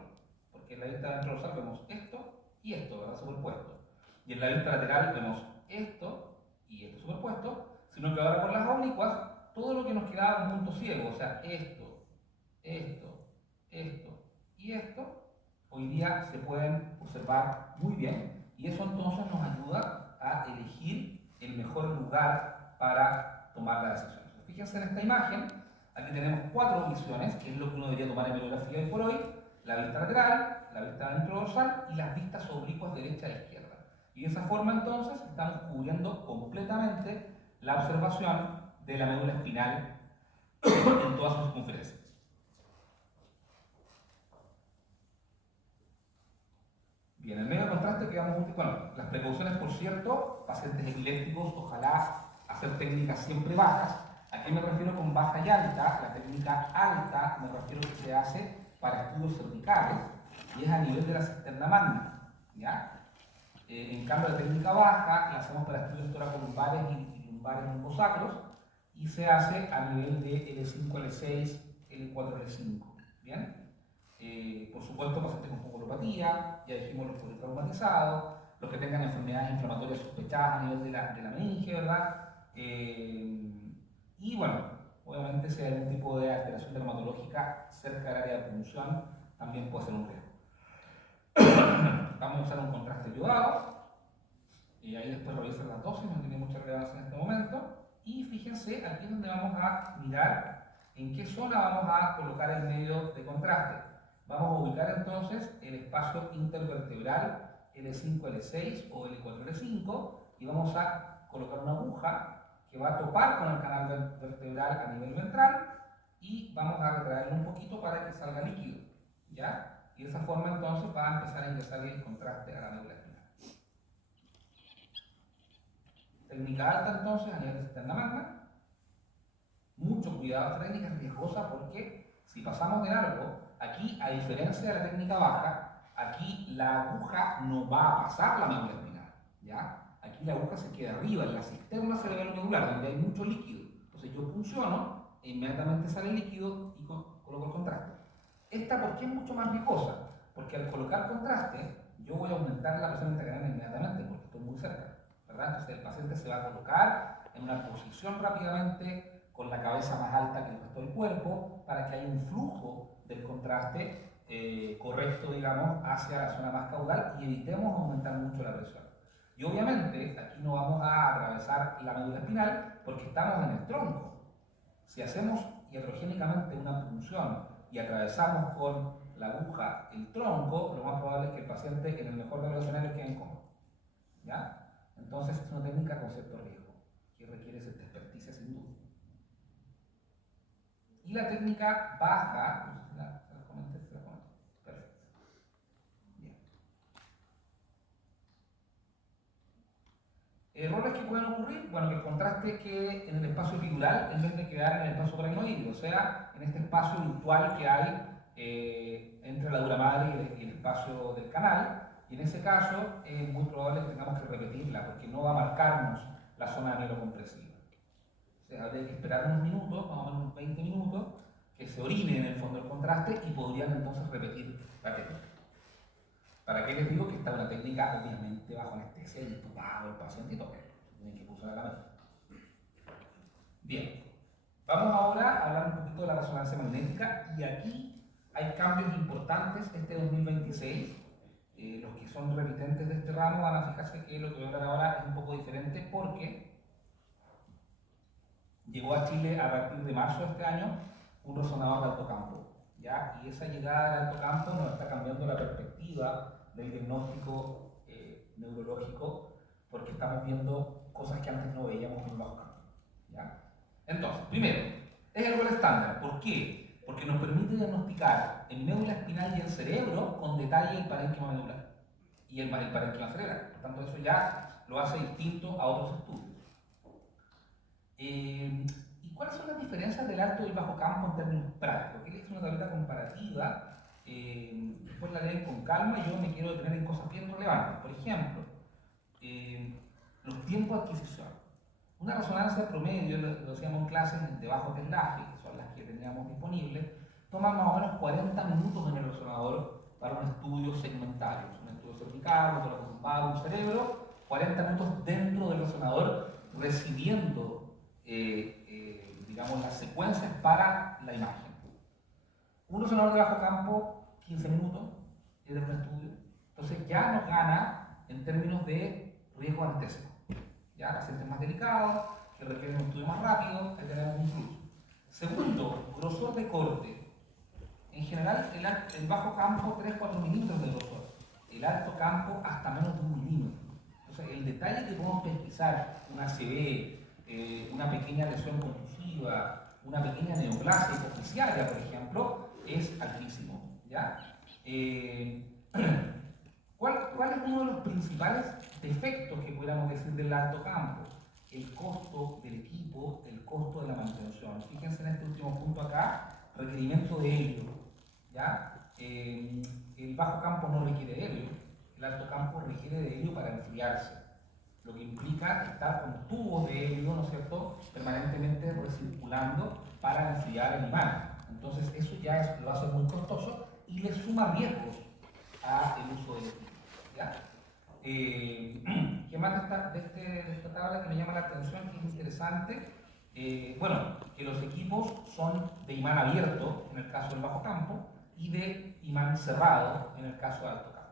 porque en la vista ventro dorsal vemos esto y esto, ¿verdad? Superpuesto. Y en la vista lateral vemos esto y esto superpuesto, sino que ahora con las oblicuas, todo lo que nos quedaba un punto ciego, o sea, esto, esto, esto y esto, hoy día se pueden observar muy bien y eso entonces nos ayuda a elegir el mejor lugar para tomar la decisión. Fíjense en esta imagen, aquí tenemos 4 visiones, que es lo que uno debería tomar en bibliografía hoy por hoy: la vista lateral, la vista ventrodorsal y las vistas oblicuas derecha e izquierda. Y de esa forma entonces estamos cubriendo completamente la observación de la médula espinal en todas sus circunferencias. Bien, el medio de contraste que vamos a utilizar, bueno, las precauciones, por cierto, pacientes epilépticos, ojalá hacer técnicas siempre bajas. ¿A qué me refiero con baja y alta? La técnica alta me refiero que se hace para estudios cervicales y es a nivel de la cisterna magna, ¿ya? En cambio, la técnica baja la hacemos para estudios toracolumbares y lumbares lumbosacros y se hace a nivel de L5, L6, L4, L5, ¿bien? Por supuesto, pacientes con pulmonopatía, ya dijimos los politraumatizados, los que tengan enfermedades inflamatorias sospechadas a nivel de la meninge, ¿verdad? Y bueno, obviamente si hay algún tipo de alteración dermatológica cerca del área de punción, también puede ser un riesgo. Vamos a usar un contraste iodado, y ahí después revisan las dosis, no tiene mucha relevancia en este momento. Y fíjense, aquí es donde vamos a mirar en qué zona vamos a colocar el medio de contraste. Vamos a ubicar entonces el espacio intervertebral L5, L6 o L4, L5 y vamos a colocar una aguja que va a topar con el canal vertebral a nivel ventral y vamos a retraerlo un poquito para que salga líquido, ¿ya? Y de esa forma entonces va a empezar a ingresar el contraste a la médula espinal. Técnica alta entonces a nivel de cisterna magna. Mucho cuidado, esta técnica es riesgosa porque si pasamos de largo, aquí a diferencia de la técnica baja, aquí la aguja no va a pasar la médula espinal, ¿ya? Aquí la aguja se queda arriba, en la cisterna cerebral medular, donde hay mucho líquido. Entonces yo funciono, e inmediatamente sale el líquido y coloco el contraste. Esta, ¿por qué es mucho más riesgosa? Porque al colocar contraste, yo voy a aumentar la presión intracraneal inmediatamente, porque estoy muy cerca, ¿verdad? Entonces el paciente se va a colocar en una posición rápidamente con la cabeza más alta que el resto del cuerpo, para que haya un flujo del contraste correcto, digamos, hacia la zona más caudal y evitemos aumentar mucho la presión. Y obviamente aquí no vamos a atravesar la médula espinal porque estamos en el tronco. Si hacemos iatrogénicamente una punción y atravesamos con la aguja el tronco, lo más probable es que el paciente, en el mejor de los escenarios, quede en coma, ¿ya? Entonces es una técnica con cierto riesgo que requiere cierta experticia sin duda. Y la técnica baja, no sé si la comenté, perfecto. Bien. Errores que pueden ocurrir, bueno, que el contraste quede en el espacio epidural en vez de quedar en el espacio paranoide, o sea, en este espacio virtual que hay entre la dura madre y el espacio del canal, y en ese caso es muy probable que tengamos que repetirla porque no va a marcarnos la zona mielocompresiva. O sea, habría que esperar unos minutos, más o menos unos 20 minutos, que se orine en el fondo del contraste y podrían entonces repetir la técnica. ¿Para qué les digo que esta es una técnica obviamente bajo anestesia y intubado el paciente y todo? Tienen que pulsar la cabeza. Bien, vamos ahora a hablar un poquito de la resonancia magnética y aquí hay cambios importantes este 2026. Los que son remitentes de este ramo van a fijarse que lo que voy a hablar ahora es un poco diferente porque llegó a Chile a partir de marzo de este año un resonador de alto campo, ¿ya? Y esa llegada del alto campo nos está cambiando la perspectiva del diagnóstico neurológico porque estamos viendo cosas que antes no veíamos en el bajo campo, ¿ya? Entonces, primero, es el rol estándar. ¿Por qué? Porque nos permite diagnosticar en médula espinal y en cerebro con detalle el parénquima medular y el parénquima cerebral. Por tanto, eso ya lo hace distinto a otros estudios. ¿Y cuáles son las diferencias del alto y el bajo campo en términos prácticos? Aquí es una tableta comparativa, después la leen con calma y yo me quiero detener en cosas bien relevantes. Por ejemplo, los tiempos de adquisición. Una resonancia promedio, lo hacíamos en clases de bajo teslaje, que son las que teníamos disponibles, toma más o menos 40 minutos en el resonador para un estudio segmentario, un estudio cervical, un tórax lumbar, un cerebro, 40 minutos dentro del resonador recibiendo, digamos, las secuencias para la imagen. Un resonador de bajo campo, 15 minutos de un estudio. Entonces ya nos gana en términos de riesgo anestésico. Ya pacientes más delicados, que requieren un estudio más rápido, ahí tenemos un plus. Segundo, grosor de corte. En general, el bajo campo 3-4 milímetros de grosor, el alto campo hasta menos de 1 milímetro. Entonces, el detalle que podemos pesquisar, una ACV, una pequeña lesión contusiva, una pequeña neoplasia hipoficiaria, por ejemplo, es altísimo. ¿Ya? ¿Cuál es uno de los principales defectos que pudiéramos decir del alto campo? El costo del equipo, el costo de la manutención. Fíjense en este último punto acá, requerimiento de helio. ¿Ya? El bajo campo no requiere helio, el alto campo requiere de helio para enfriarse, lo que implica estar con tubos de helio, ¿no es cierto?, permanentemente recirculando para enfriar el imán. Entonces eso ya lo hace muy costoso y le suma riesgos al uso del equipo. ¿Ya? ¿Qué más de esta tabla que me llama la atención, que es interesante? Bueno, que los equipos son de imán abierto en el caso del bajo campo y de imán cerrado en el caso del alto campo.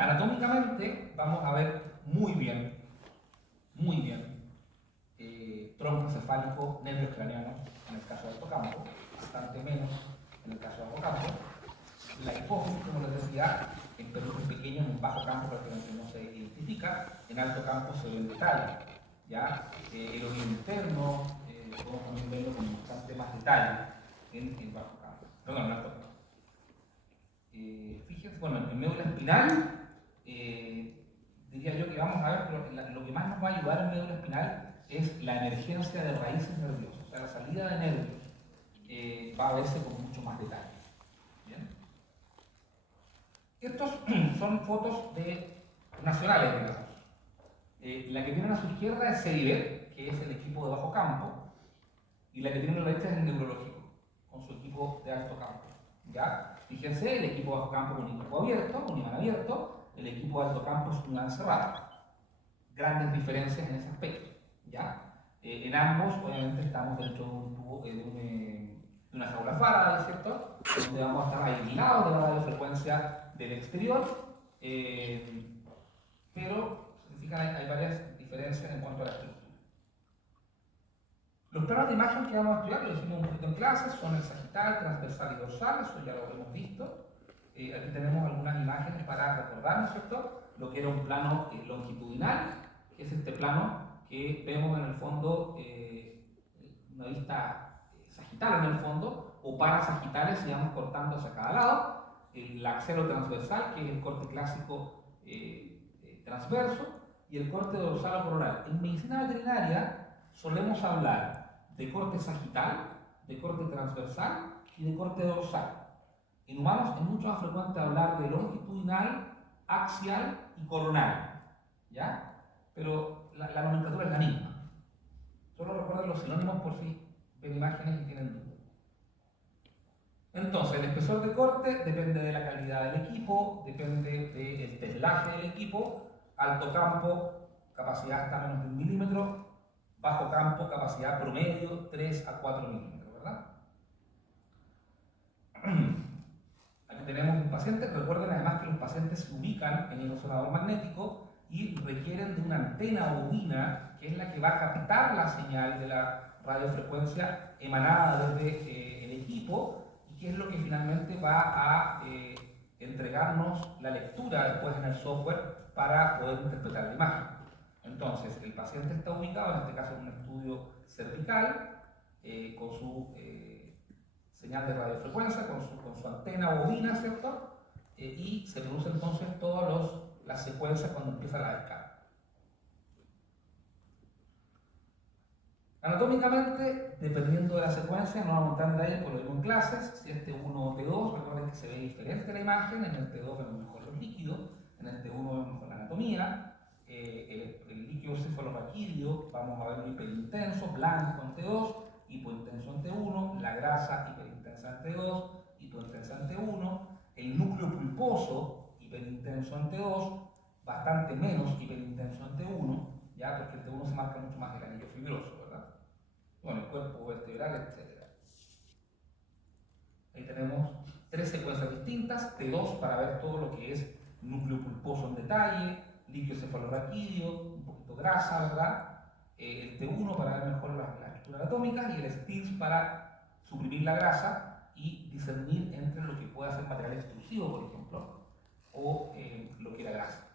Anatómicamente vamos a ver muy bien, tronco encefálico, nervios craneanos en el caso del alto campo, bastante menos en el caso del bajo campo. La hipófisis, como les decía, en peluches pequeños, en bajo campo prácticamente no se identifica, en alto campo se ve en detalle. ¿Ya? El oído interno, podemos también verlo con bastante más detalle en el bajo campo, perdón, en alto campo. Fíjense, bueno, en médula espinal, diría yo que vamos a ver, pero lo que más nos va a ayudar en médula espinal es la emergencia de raíces nerviosas, o sea, la salida de nervios va a verse con mucho más detalle. Estos son fotos nacionales, digamos. La que tienen a su izquierda es CEDIVET, que es el equipo de bajo campo, y la que tiene a la derecha es el neurológico, con su equipo de alto campo. ¿Ya? Fíjense, el equipo de bajo campo con un equipo abierto, un imán abierto, el equipo de alto campo es un imán cerrado. Grandes diferencias en ese aspecto. ¿Ya? En ambos, obviamente, estamos dentro de un tubo, de una jaula Faraday, ¿cierto? Donde vamos a estar aislados de la radiofrecuencia del exterior, pero hay varias diferencias en cuanto a la estructura. Los planos de imagen que vamos a estudiar, lo decimos un poquito en clases, son el sagital, transversal y dorsal, eso ya lo hemos visto. Aquí tenemos algunas imágenes para recordar, ¿no es cierto?, lo que era un plano longitudinal, que es este plano que vemos en el fondo, una vista sagital en el fondo, o parasagitales si vamos cortando hacia cada lado. El axelo transversal, que es el corte clásico transverso, y el corte dorsal o coronal. En medicina veterinaria solemos hablar de corte sagital, de corte transversal y de corte dorsal. En humanos es mucho más frecuente hablar de longitudinal, axial y coronal. ¿Ya? Pero la nomenclatura es la misma. Solo recuerden los sinónimos por si ven imágenes y tienen dudas. Entonces, el espesor de corte depende de la calidad del equipo, depende del teslaje del equipo. Alto campo, capacidad hasta menos de 1 milímetro. Bajo campo, capacidad promedio 3 a 4 milímetros, ¿verdad? Aquí tenemos un paciente. Recuerden además que los pacientes se ubican en el resonador magnético y requieren de una antena bobina, que es la que va a captar la señal de la radiofrecuencia emanada desde el equipo, que es lo que finalmente va a entregarnos la lectura después en el software para poder interpretar la imagen. Entonces, el paciente está ubicado, en este caso en un estudio cervical, con su señal de radiofrecuencia, con su antena bobina, ¿cierto? Y se produce entonces todas las secuencias cuando empieza la descarga. Anatómicamente, dependiendo de la secuencia, no vamos a entrar en detalles por lo mismo en clases. Si es T1 o T2, recuerden que se ve diferente la imagen. En el T2 vemos mejor los líquidos, en el T1 vemos mejor la anatomía. El líquido cefalorraquídeo, vamos a ver un hiperintenso, blanco en T2, hipointenso en T1, la grasa hiperintensa en T2, hipointensa en T1, el núcleo pulposo, hiperintenso en T2, bastante menos hiperintenso en T1, ¿ya? Porque el T1 se marca mucho más el anillo fibroso, ¿verdad? Bueno, el cuerpo vertebral, etc. Ahí tenemos tres secuencias distintas, T2 para ver todo lo que es núcleo pulposo en detalle, líquido cefalorraquídeo, un poquito grasa, ¿verdad? El T1 para ver mejor la estructura anatómica y el STILS para suprimir la grasa y discernir entre lo que puede ser material extrusivo, por ejemplo, o lo que era grasa.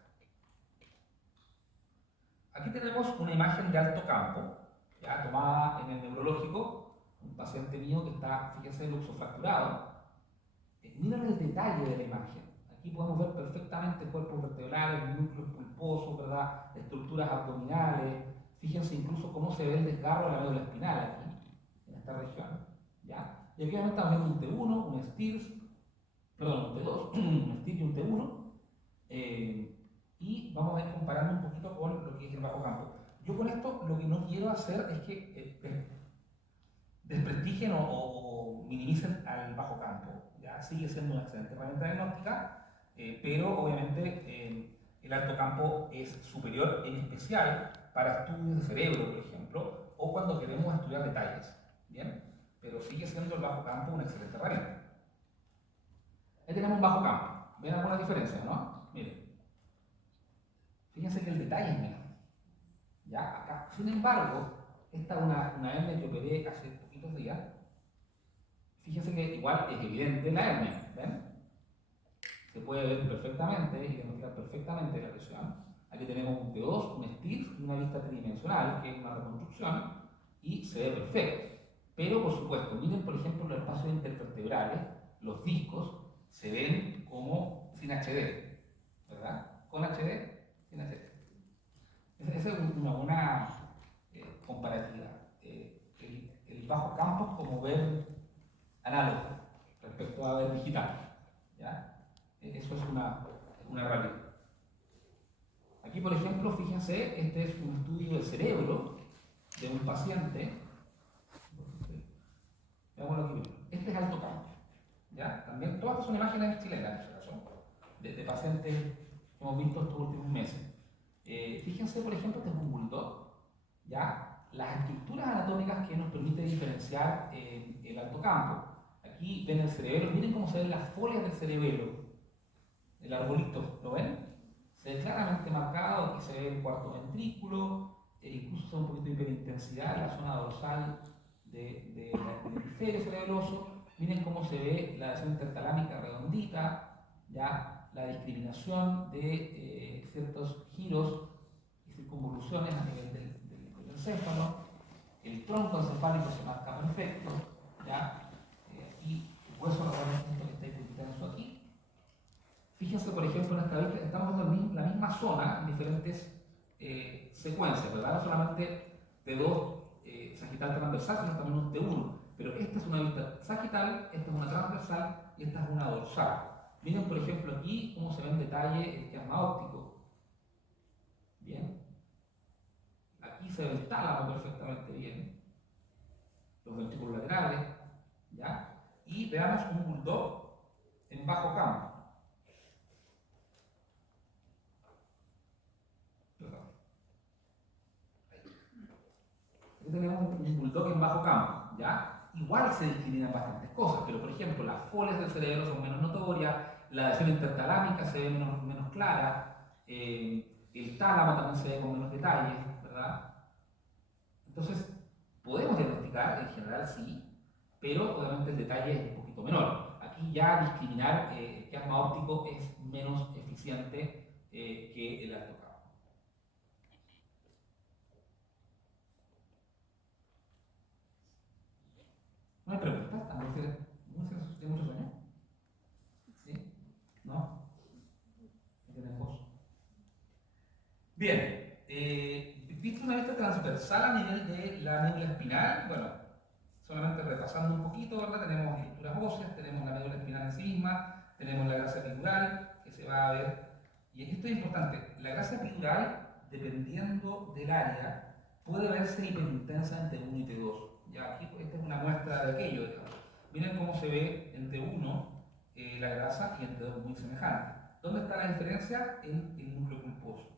Aquí tenemos una imagen de alto campo, ya tomada en el neurológico, un paciente mío que está, fíjense, luxofracturado. Miren el detalle de la imagen. Aquí podemos ver perfectamente cuerpos vertebrales, núcleos pulposos, ¿verdad? Estructuras abdominales. Fíjense incluso cómo se ve el desgarro de la médula espinal aquí, en esta región. ¿Ya? Y aquí estamos viendo un T1, un STIRS, perdón, un T2, un STIRS y un T1. Y vamos a ir comparando un poquito con lo que es el bajo campo. Yo con esto lo que no quiero hacer es que desprestigien o minimicen al bajo campo. ¿Ya? Sigue siendo una excelente herramienta diagnóstica, pero obviamente el alto campo es superior, en especial para estudios de cerebro, por ejemplo, o cuando queremos estudiar detalles. ¿Bien? Pero sigue siendo el bajo campo una excelente herramienta. Ahí tenemos un bajo campo. ¿Ven alguna diferencia, no? Miren. Fíjense que el detalle es menor. ¿Ya? Acá. Sin embargo, esta es una hernia que operé hace poquitos días. Fíjense que igual es evidente la hernia, ¿ven? Se puede ver perfectamente, identificar perfectamente la lesión. Aquí tenemos un T2, un STIRS y una vista tridimensional, que es una reconstrucción, y se ve perfecto. Pero, por supuesto, miren, por ejemplo, los espacios intervertebrales, los discos, se ven como sin HD, ¿verdad? Con HD, sin HD. Esa es una buena comparativa. El bajo campo es como ver análogo respecto a ver digital. ¿Ya? Eso es una realidad. Aquí, por ejemplo, fíjense, este es un estudio del cerebro de un paciente. Veámoslo aquí primero. Este es alto campo. ¿Ya? También todas estas son imágenes chilenas, en este caso, de pacientes que hemos visto estos últimos meses. Fíjense, por ejemplo, este es un bulldog. ¿Ya? Las estructuras anatómicas que nos permite diferenciar el alto campo. Aquí ven el cerebelo, miren cómo se ven las folias del cerebelo, el arbolito, ¿lo ven? Se ve claramente marcado, aquí se ve el cuarto ventrículo, incluso se ve un poquito de hiperintensidad en la zona dorsal del hemisferio cerebroso. Miren cómo se ve la lesión intertalámica redondita, ¿ya? La discriminación de ciertos giros y circunvoluciones a nivel del encéfalo, el tronco encefálico se marca perfecto, ¿ya? Y el hueso realmente que está hipotenso aquí. Fíjense, por ejemplo, en esta vista estamos viendo la misma zona en diferentes secuencias, ¿verdad? No solamente T2 sagital transversal, sino también un T1. Pero esta es una vista sagital, esta es una transversal y esta es una dorsal. Miren, por ejemplo, aquí cómo se ve en detalle el quiasma óptico. Bien. Aquí se ve el tálamo perfectamente bien. Los ventrículos laterales, ¿ya? Y veamos un bulldog en bajo campo. Perdón. Aquí tenemos un bulldog en bajo campo, ¿ya? Igual se discriminan bastantes cosas, pero por ejemplo, las folias del cerebro son menos notorias, la lesión intertalámica se ve menos clara, el tálamo también se ve con menos detalles, ¿verdad? Entonces, podemos diagnosticar, en general sí, pero obviamente el detalle es un poquito menor. Aquí ya discriminar el quiasma óptico es menos eficiente que el alto campo. ¿No hay preguntas? ¿También tiene mucho sueño? ¿Sí? ¿No? ¿Tienen voz? Bien. Visto una vista transversal a nivel de la médula espinal, bueno, solamente repasando un poquito, ¿verdad? Tenemos estructuras óseas, tenemos la médula espinal en sí misma, tenemos la grasa epidural, que se va a ver. Y aquí esto es importante, la grasa epidural, dependiendo del área, puede verse hiperintensa entre 1 y T2. Ya aquí, esta es una muestra de aquello, digamos. Miren cómo se ve en T1 la grasa y en T2 muy semejante. ¿Dónde está la diferencia? En el núcleo pulposo.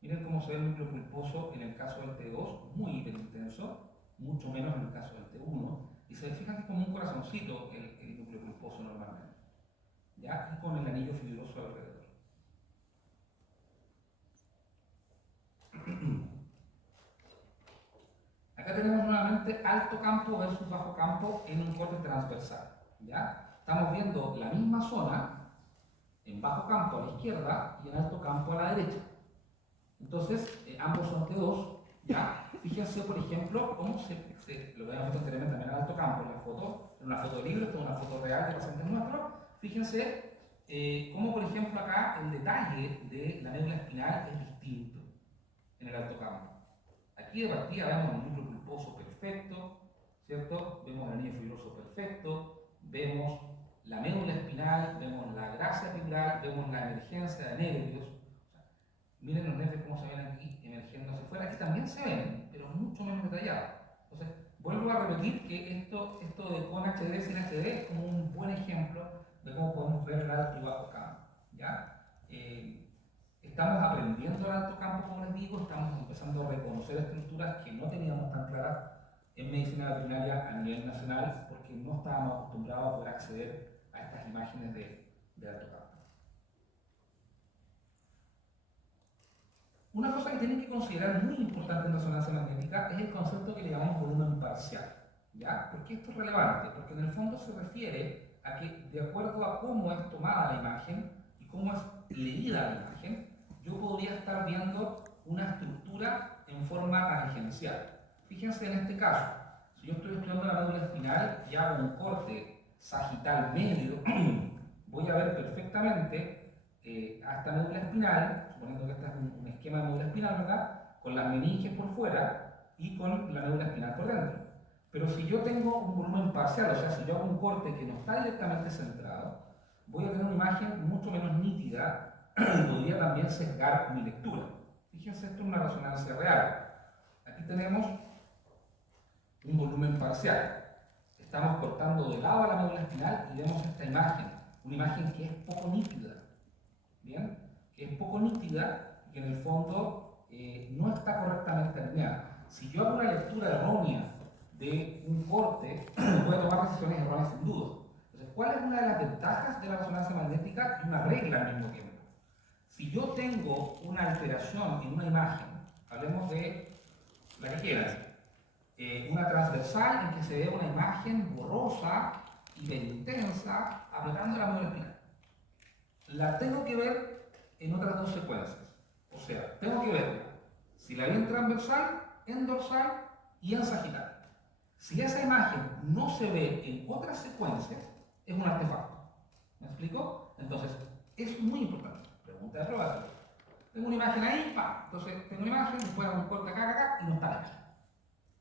Miren cómo se ve el núcleo pulposo en el caso del T2, muy hiperintenso, mucho menos en el caso del T1, y se fijan que es como un corazoncito el núcleo pulposo normalmente, ¿ya? Y con el anillo fibroso alrededor. Acá tenemos nuevamente alto campo versus bajo campo en un corte transversal, ¿ya? Estamos viendo la misma zona en bajo campo a la izquierda y en alto campo a la derecha. Entonces, ambos son T2, ¿ya? Fíjense, por ejemplo, cómo lo habíamos visto anteriormente también en alto campo, en una foto de libro, esto es una foto real de pacientes nuestros. Fíjense cómo, por ejemplo, acá el detalle de la médula espinal es distinto en el alto campo. Aquí de partida vemos el núcleo pulposo perfecto, ¿cierto? Vemos el anillo fibroso perfecto, vemos la médula espinal, vemos la grasa epidural, vemos la emergencia de nervios. Miren los nervios cómo se ven aquí emergiendo hacia afuera. Aquí también se ven, pero mucho menos detallados. Entonces, vuelvo a repetir que esto de con HD sin HD es como un buen ejemplo de cómo podemos ver el alto y bajo campo, ¿ya? Estamos aprendiendo el alto campo, como les digo, estamos empezando a reconocer estructuras que no teníamos tan claras en medicina veterinaria a nivel nacional porque no estábamos acostumbrados a poder acceder a estas imágenes de alto campo. Una cosa que tienen que considerar muy importante en resonancia magnética es el concepto que le llamamos volumen parcial, ¿ya? ¿Por qué esto es relevante? Porque en el fondo se refiere a que de acuerdo a cómo es tomada la imagen y cómo es leída la imagen, yo podría estar viendo una estructura en forma tangencial. Fíjense en este caso, si yo estoy estudiando la médula espinal y hago un corte sagital medio, voy a ver perfectamente a esta médula espinal, suponiendo que este es un esquema de médula espinal, ¿verdad? Con las meninges por fuera y con la médula espinal por dentro. Pero si yo tengo un volumen parcial, o sea, si yo hago un corte que no está directamente centrado, voy a tener una imagen mucho menos nítida y podría también sesgar mi lectura. Fíjense, esto es una resonancia real. Aquí tenemos un volumen parcial. Estamos cortando de lado a la médula espinal y vemos esta imagen, una imagen que es poco nítida. ¿Bien? Que es poco nítida y que en el fondo no está correctamente alineada. Si yo hago una lectura errónea de un corte, voy a tomar decisiones erróneas sin duda. Entonces, ¿cuál es una de las ventajas de la resonancia magnética y una regla al mismo tiempo? Si yo tengo una alteración en una imagen, hablemos de la que quieras, una transversal en que se ve una imagen borrosa, hiperintensa, apretando la médula espinal. La tengo que ver en otras dos secuencias. O sea, tengo que verla si la vi en transversal, en dorsal y en sagital. Si esa imagen no se ve en otras secuencias, es un artefacto. ¿Me explico? Entonces, es muy importante. Pregunta de prueba. Tengo una imagen ahí, pa. Entonces, tengo una imagen, después hago un corte acá, y no está la imagen.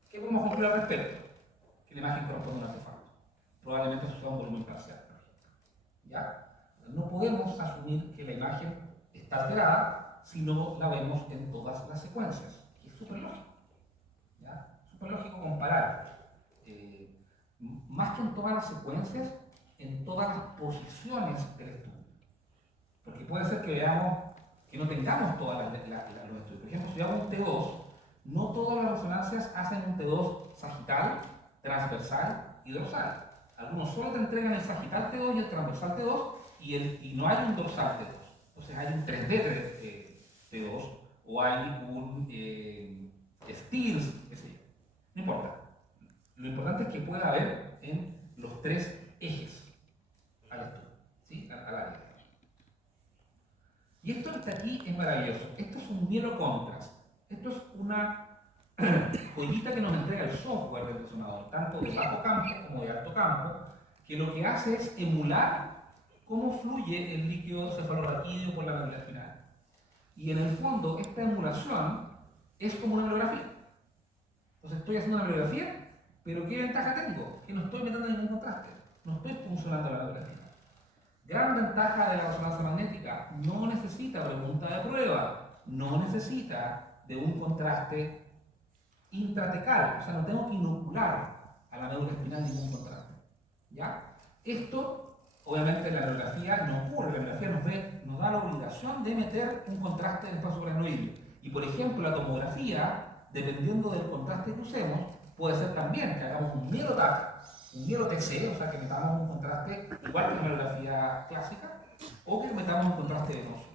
¿Qué podemos concluir al respecto? Que la imagen corresponde a un artefacto. Probablemente eso sea un volumen parcial. ¿Ya? No podemos asumir que la imagen está alterada si no la vemos en todas las secuencias. Y es súper lógico. ¿Ya? Súper lógico comparar. Más que en todas las secuencias, en todas las posiciones del estudio. Porque puede ser que veamos que no tengamos todas los estudios. Por ejemplo, si yo hago un T2, no todas las resonancias hacen un T2 sagital, transversal y dorsal. Algunos solo te entregan el sagital T2 y el transversal T2 y no hay un dorsal T2. Entonces hay un 3D T2 o hay un Steels, qué sé yo. No importa. Lo importante es que pueda haber en los tres ejes al estudio, ¿sí? Al área. Y esto que está aquí es maravilloso. Esto es un mielo contrast. Esto es una joyita que nos entrega el software del resonador, tanto de bajo campo como de alto campo, que lo que hace es emular cómo fluye el líquido cefalorraquídeo por la médula espinal. Y en el fondo, esta emulación es como una bibliografía. Entonces estoy haciendo una bibliografía, pero ¿qué ventaja tengo? Que no estoy metiendo ningún contraste, no estoy funcionando la bibliografía. Gran ventaja de la resonancia magnética: no necesita pregunta de prueba, no necesita de un contraste intratecal, o sea, no tengo que inocular a la médula espinal ningún contraste. ¿Ya? Esto, obviamente, en la radiografía no ocurre. La radiografía nos da la obligación de meter un contraste en el espacio glenoideo. Y, por ejemplo, la tomografía, dependiendo del contraste que usemos, puede ser también que hagamos un mero TAC, un mero TC, o sea, que metamos un contraste igual que en la radiografía clásica, o que metamos un contraste venoso.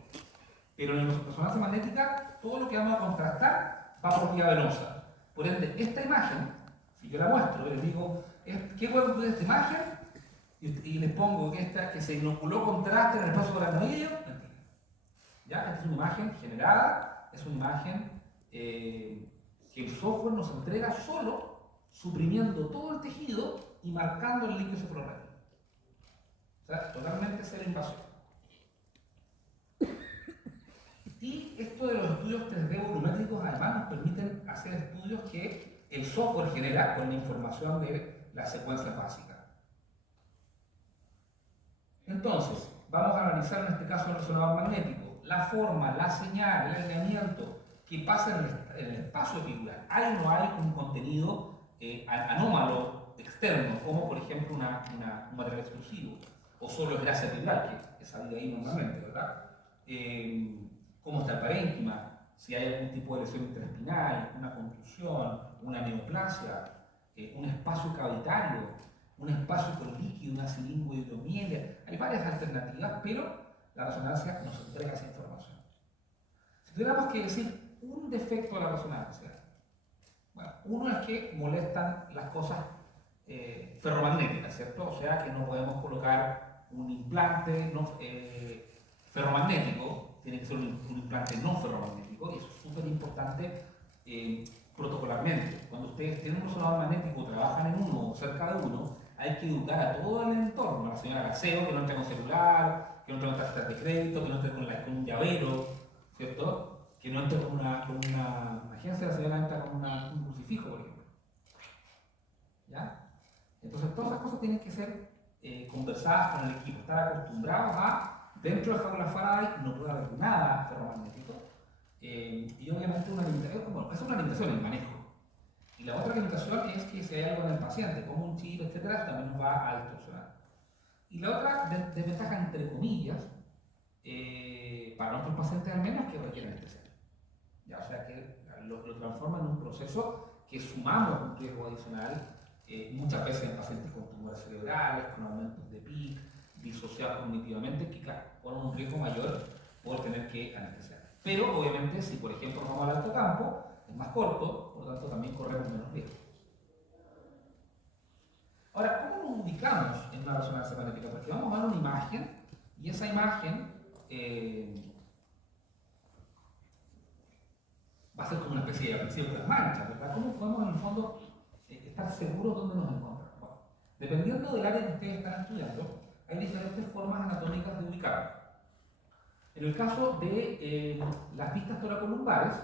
Pero en la resonancia magnética, todo lo que vamos a contrastar va por vía venosa. Por ende, esta imagen, si yo la muestro y les digo, ¿qué puedo ver esta imagen? Y les pongo que se inoculó contraste en el espacio glenoideo, mentira. ¿Ya? Esta es una imagen generada, es una imagen que el software nos entrega solo, suprimiendo todo el tejido y marcando el líquido cefalorraquídeo. O sea, totalmente cero invasión. Y esto de los estudios 3D volumétricos además nos permiten hacer estudios que el software genera con la información de la secuencia básica. Entonces, vamos a analizar en este caso el resonador magnético, la forma, la señal, el alineamiento que pasa en el espacio epidural. ¿Hay o no hay un contenido anómalo externo, como por ejemplo un material explosivo, o solo es grasa epidural, que es salido ahí normalmente, ¿verdad? Cómo está el parénquima, si hay algún tipo de lesión intraespinal, una contusión, una neoplasia, un espacio cavitario, un espacio con líquido, una siringohidromielia. Hay varias alternativas, pero la resonancia nos entrega esa información. Si tuviéramos que decir un defecto de la resonancia, bueno, uno es que molestan las cosas ferromagnéticas, ¿cierto? O sea que no podemos colocar un implante ferromagnético, tiene que ser un implante no ferromagnético, y eso es súper importante protocolarmente. Cuando ustedes tienen un resonador magnético, trabajan en uno o cerca de uno, hay que educar a todo el entorno, a la señora Gaseo, que no entre con celular, que no entre con tarjetas de crédito, que no entre con un llavero, ¿cierto? Que no entre con una imagínense la señora entra con un crucifijo, por ejemplo. ¿Ya? Entonces todas esas cosas tienen que ser conversadas con el equipo, estar acostumbrados a, dentro del jaula Faraday no puede haber nada ferromagnético, y obviamente una limitación, bueno, es una limitación en el manejo. Y la otra limitación es que si hay algo en el paciente, como un chip, etcétera, también nos va a distorsionar. Y la otra desventaja, entre comillas, para nuestros pacientes al menos, que requieren anestesia. Ya, o sea que lo transforma en un proceso que sumamos un riesgo adicional, muchas veces en pacientes con tumores cerebrales, con aumentos de PIC, disociados cognitivamente, que claro, ponen un riesgo mayor por tener que anestesiar. Pero obviamente, si por ejemplo nos vamos al alto campo, es más corto, por lo tanto también corremos menos riesgo. Ahora, ¿cómo nos ubicamos en una resonancia magnética? Porque vamos a ver una imagen, y esa imagen va a ser como una especie de las manchas, ¿verdad? ¿Cómo podemos en el fondo estar seguros dónde nos encontramos? Bueno, dependiendo del área que ustedes están estudiando, hay diferentes formas anatómicas de ubicar. En el caso de las vistas toracolumbares,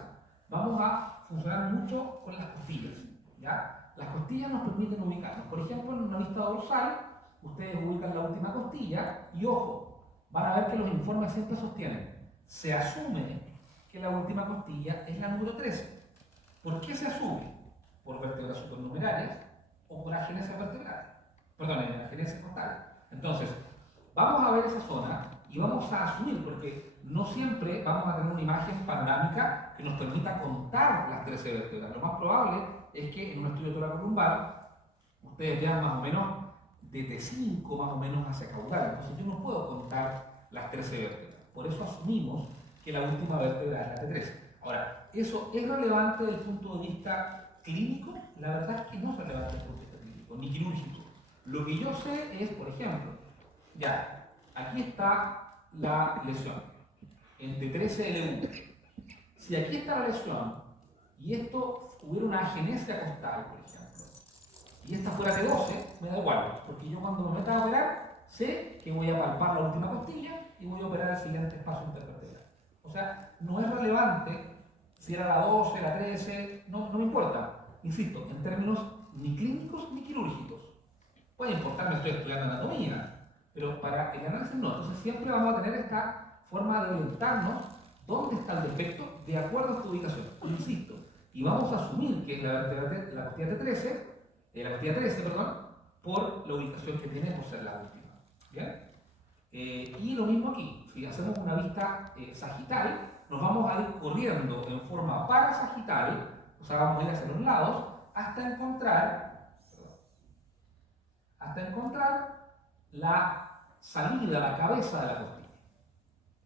vamos a funcionar mucho con las costillas, ¿ya? Las costillas nos permiten ubicarnos. Por ejemplo, en una vista dorsal, ustedes ubican la última costilla y, ojo, van a ver que los informes siempre sostienen. Se asume que la última costilla es la número 13. ¿Por qué se asume? Por vértebras supernumerarias o por agenesia vertebral. Perdón, agenesia costal. Entonces, vamos a ver esa zona y vamos a asumir, porque no siempre vamos a tener una imagen panorámica que nos permita contar las 13 vértebras. Lo más probable es que en un estudio toracolumbar ustedes vean más o menos de T5 más o menos hacia caudal. Entonces yo no puedo contar las 13 vértebras. Por eso asumimos que la última vértebra es la T13. Ahora, ¿eso es relevante desde el punto de vista clínico? La verdad es que no es relevante desde el punto de vista clínico, ni quirúrgico. Lo que yo sé es, por ejemplo, ya, aquí está la lesión, en T13LU. Si aquí está la lesión, y esto hubiera una agenesia costal, por ejemplo, y esta fuera T12, me da igual, porque yo cuando me meta a operar, sé que voy a palpar la última costilla y voy a operar el siguiente espacio intervertebral. O sea, no es relevante si era la 12, la 13, no me importa. Insisto, en términos ni clínicos ni quirúrgicos. Puede importarme, estoy estudiando anatomía, pero para el análisis no. Entonces siempre vamos a tener esta forma de orientarnos dónde está el defecto de acuerdo a esta ubicación. Insisto, y vamos a asumir que es la costilla T13, la costilla 13, perdón, por la ubicación que tiene por ser la última. ¿Bien? Y lo mismo aquí, si hacemos una vista sagital, nos vamos a ir corriendo en forma parasagital, o sea, vamos a ir hacia los lados, hasta encontrar la salida, la cabeza de la costilla,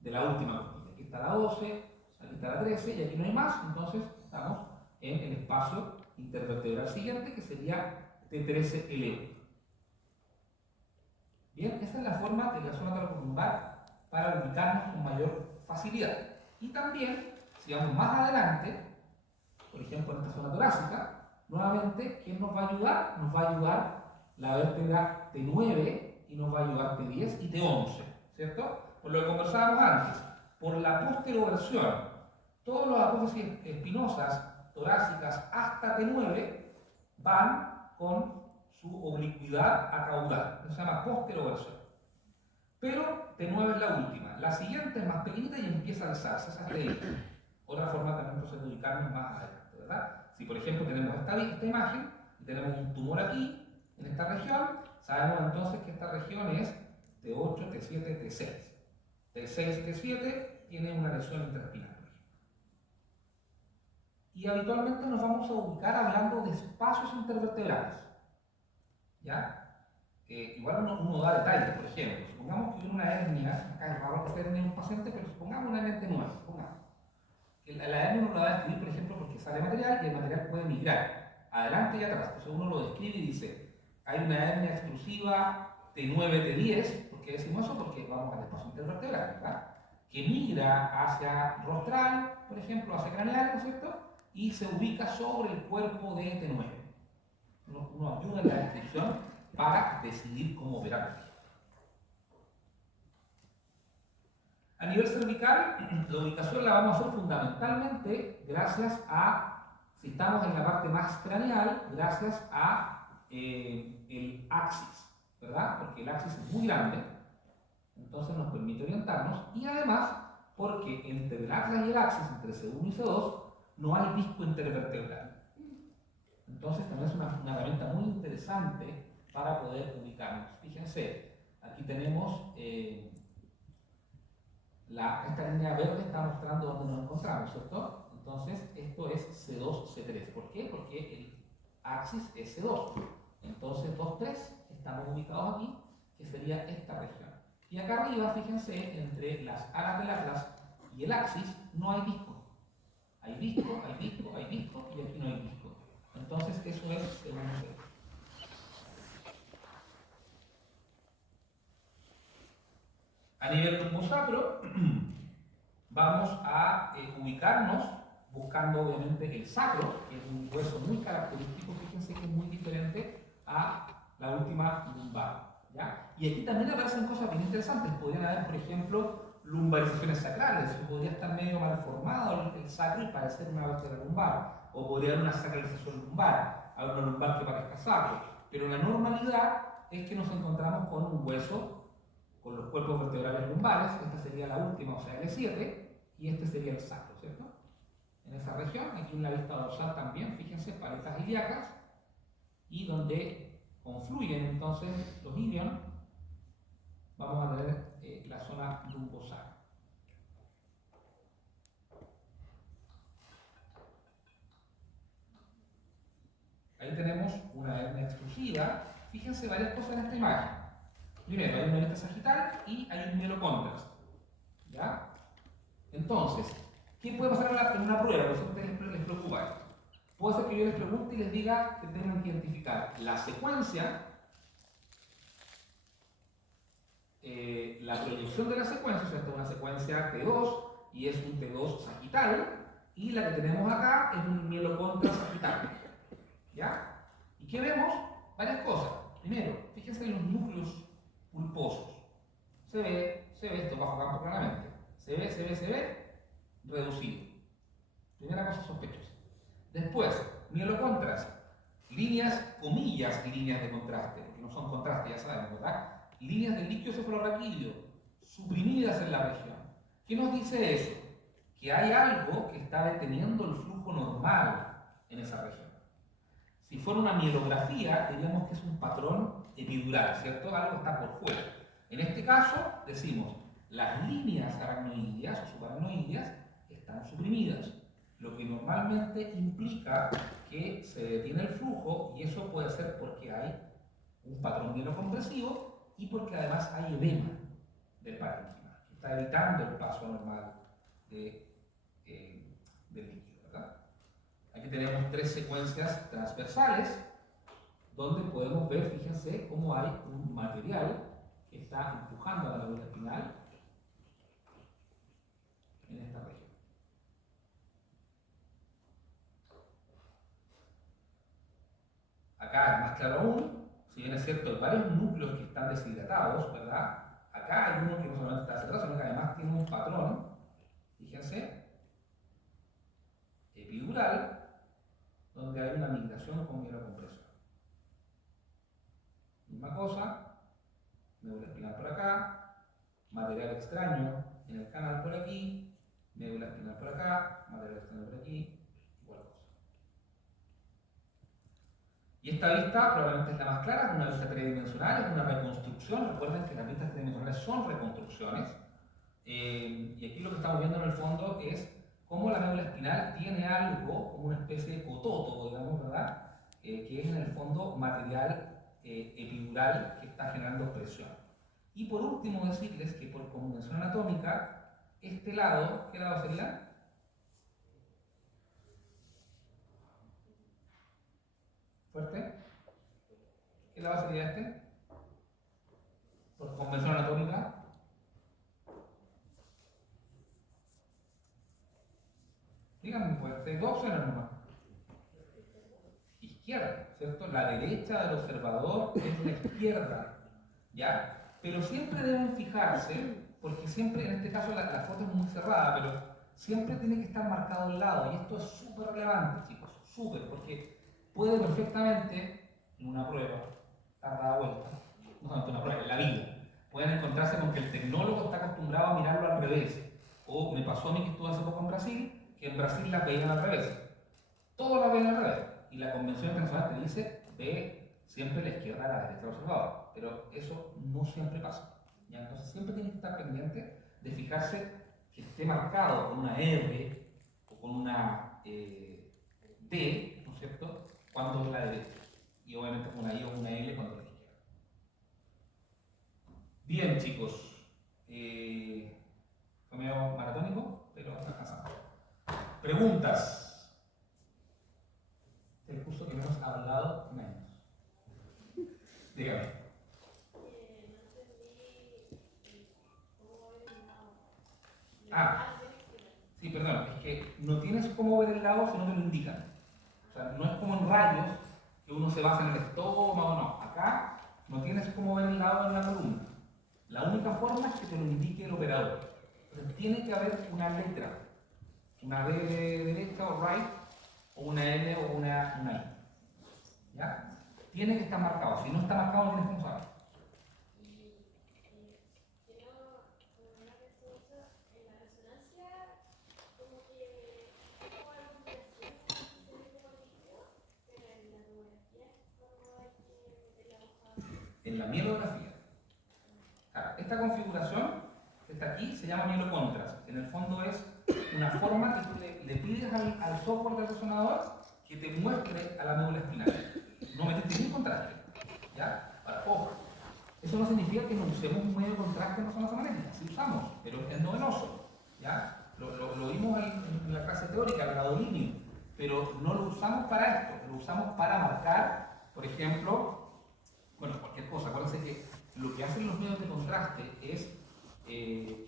de la última costilla. Aquí está la 12, aquí está la 13 y aquí no hay más, entonces estamos en el espacio intervertebral siguiente, que sería T13L1. Bien, esa es la forma de la zona thoracolumbar para ubicarnos con mayor facilidad. Y también, si vamos más adelante, por ejemplo en esta zona torácica, nuevamente, ¿quién nos va a ayudar? Nos va a ayudar la vértebra T9 y nos va a ayudar T10 y T11, ¿cierto? Por lo que conversábamos antes, por la posteroversión, todos los apófisis espinosas torácicas hasta T9 van con su oblicuidad a caudal, eso se llama posteroversión. Pero T9 es la última, la siguiente es más pequeñita y empieza a alzarse, esa es T10. Otra forma también entonces de ubicarnos más adelante, ¿verdad? Si por ejemplo tenemos esta imagen y tenemos un tumor aquí, en esta región, sabemos entonces que esta región es T8, T7, T6. T6, T7 tiene una lesión intraespinal. Y habitualmente nos vamos a ubicar hablando de espacios intervertebrales. ¿Ya? Igual uno da detalles, por ejemplo, supongamos que hubiera una hernia, acá es raro que sea hernia en un paciente, pero supongamos una hernia nueva, supongamos. La hernia uno la va a describir, por ejemplo, porque sale material y el material puede migrar adelante y atrás. Entonces uno lo describe y dice, hay una hernia exclusiva T9, T10, ¿por qué decimos eso? Porque vamos al espacio intervertebral, ¿verdad? Que migra hacia rostral, por ejemplo, hacia craneal, ¿no es cierto? Y se ubica sobre el cuerpo de T9. Uno ayuda en la descripción para decidir cómo operar. A nivel cervical, la ubicación la vamos a hacer fundamentalmente gracias a, si estamos en la parte más craneal, gracias a el axis, ¿verdad? Porque el axis es muy grande, entonces nos permite orientarnos, y además porque entre el atlas y el axis, entre C1 y C2, no hay disco intervertebral. Entonces también es una herramienta muy interesante para poder ubicarnos. Fíjense, aquí tenemos esta línea verde está mostrando dónde nos encontramos, ¿cierto? Entonces esto es C2, C3. ¿Por qué? Porque el axis es C2. Entonces 2, 3 estamos ubicados aquí, que sería esta región. Y acá arriba, fíjense, entre las alas del atlas y el axis no hay disco. Hay disco, hay disco, hay disco y aquí no hay disco. Entonces eso es C1, C3. A nivel lumbosacro, vamos a ubicarnos buscando obviamente el sacro, que es un hueso muy característico, fíjense que es muy diferente a la última lumbar. ¿Ya? Y aquí también aparecen cosas bien interesantes. Podrían haber, por ejemplo, lumbarizaciones sacrales, o podría estar medio mal formado el sacro y parecer una vértebra lumbar, o podría haber una sacralización lumbar, haber una lumbar que parezca sacro. Pero la normalidad es que nos encontramos con un hueso con los cuerpos vertebrales lumbares, esta sería la última, o sea, L7, y este sería el sacro, ¿cierto? En esa región, aquí en la vista dorsal también, fíjense, paletas ilíacas, y donde confluyen entonces los ilion, vamos a tener la zona lumbosacra. Ahí tenemos una hernia exclusiva, fíjense varias cosas en esta imagen. Primero, hay una vista sagital y hay un mielocontrast. ¿Ya? Entonces, ¿qué podemos hacer en una prueba? Por eso a ustedes les preocupa esto. Puede ser que yo les pregunte y les diga que tengan que identificar la secuencia, la proyección de la secuencia, o sea, esta es una secuencia T2 y es un T2 sagital, y la que tenemos acá es un mielocontrast sagital. ¿Ya? ¿Y qué vemos? Varias cosas. Primero, fíjense en los núcleos pulposos. Se ve esto bajo campo claramente. Se ve reducido. Primera cosa sospechosas. Después, mielocontras, líneas, comillas, líneas de contraste, que no son contraste, ya sabemos, ¿verdad? Líneas del líquido cefalorraquídeo, suprimidas en la región. ¿Qué nos dice eso? Que hay algo que está deteniendo el flujo normal en esa región. Si fuera una mielografía, diríamos que es un patrón epidural, ¿cierto? Algo está por fuera. En este caso, decimos, las líneas aracnoideas o subaracnoideas están suprimidas, lo que normalmente implica que se detiene el flujo, y eso puede ser porque hay un patrón mielocompresivo y porque además hay edema del parénquima, que está evitando el paso normal del líquido, ¿verdad? Aquí tenemos 3 secuencias transversales donde podemos ver, fíjense, cómo hay un material que está empujando a la médula espinal en esta región. Acá es más claro aún, si bien es cierto, hay varios núcleos que están deshidratados, ¿verdad? Acá hay uno que no solamente está deshidratado, sino que además tiene un patrón, fíjense, epidural, donde hay una migración con mielocompresión. Misma cosa, médula espinal por acá, material extraño en el canal por aquí, médula espinal por acá, material extraño por aquí, igual cosa. Y esta vista probablemente es la más clara, es una vista tridimensional, es una reconstrucción. Recuerden que las vistas tridimensionales son reconstrucciones. Y aquí lo que estamos viendo en el fondo es cómo la médula espinal tiene algo como una especie de cototo, digamos, ¿verdad? Que es en el fondo material epidural que está generando presión. Y por último decirles que por convención anatómica, este lado, ¿qué lado sería? ¿Fuerte? ¿Qué lado sería este? Por convención anatómica. Díganme, pues, hay 2 opciones nomás. Izquierda, ¿cierto? La derecha del observador es la izquierda, ¿ya? Pero siempre deben fijarse, porque siempre, en este caso la foto es muy cerrada, pero siempre tiene que estar marcado el lado, y esto es súper relevante, chicos, súper, porque puede perfectamente, en una prueba, dar la vuelta, no solamente una prueba, en la vida, pueden encontrarse con que el tecnólogo está acostumbrado a mirarlo al revés, o me pasó a mí que estuve hace poco en Brasil, que en Brasil la veían al revés. Todos la ven al revés. Y la convención internacional te dice ve siempre la izquierda a la derecha del observador. Pero eso no siempre pasa. ¿Ya? Entonces siempre tienes que estar pendiente de fijarse que esté marcado con una R o con una D, ¿no es cierto?, cuando es la derecha. Y obviamente con una I o una L cuando es la izquierda. Bien, chicos. Fue medio maratónico, pero alcanzamos. Preguntas. El curso que no hemos hablado en años. Dígame. Ah, sí, perdón, es que no tienes cómo ver el lado si no te lo indican. O sea, no es como en rayos, que uno se basa en el estómago, no. Acá no tienes cómo ver el lado en la columna. La única forma es que te lo indique el operador. Entonces tiene que haber una letra, una D de derecha o right, o una L o una I. ¿Ya? Tiene que estar marcado. Si no está marcado, no tienes cómo saber. En la mielografía. Claro, esta configuración que está aquí se llama mielocontras. En el fondo es una forma que tú le pides al software del resonador que te muestre a la médula espinal. No metiste ningún contraste. ¿Ya? Ahora, ojo, eso no significa que no usemos un medio de contraste en resonancia magnética. Sí usamos, pero es novedoso. ¿Ya? Lo vimos en la clase teórica, el gadolinio, pero no lo usamos para esto. Lo usamos para marcar, por ejemplo, bueno, cualquier cosa. Acuérdense que lo que hacen los medios de contraste es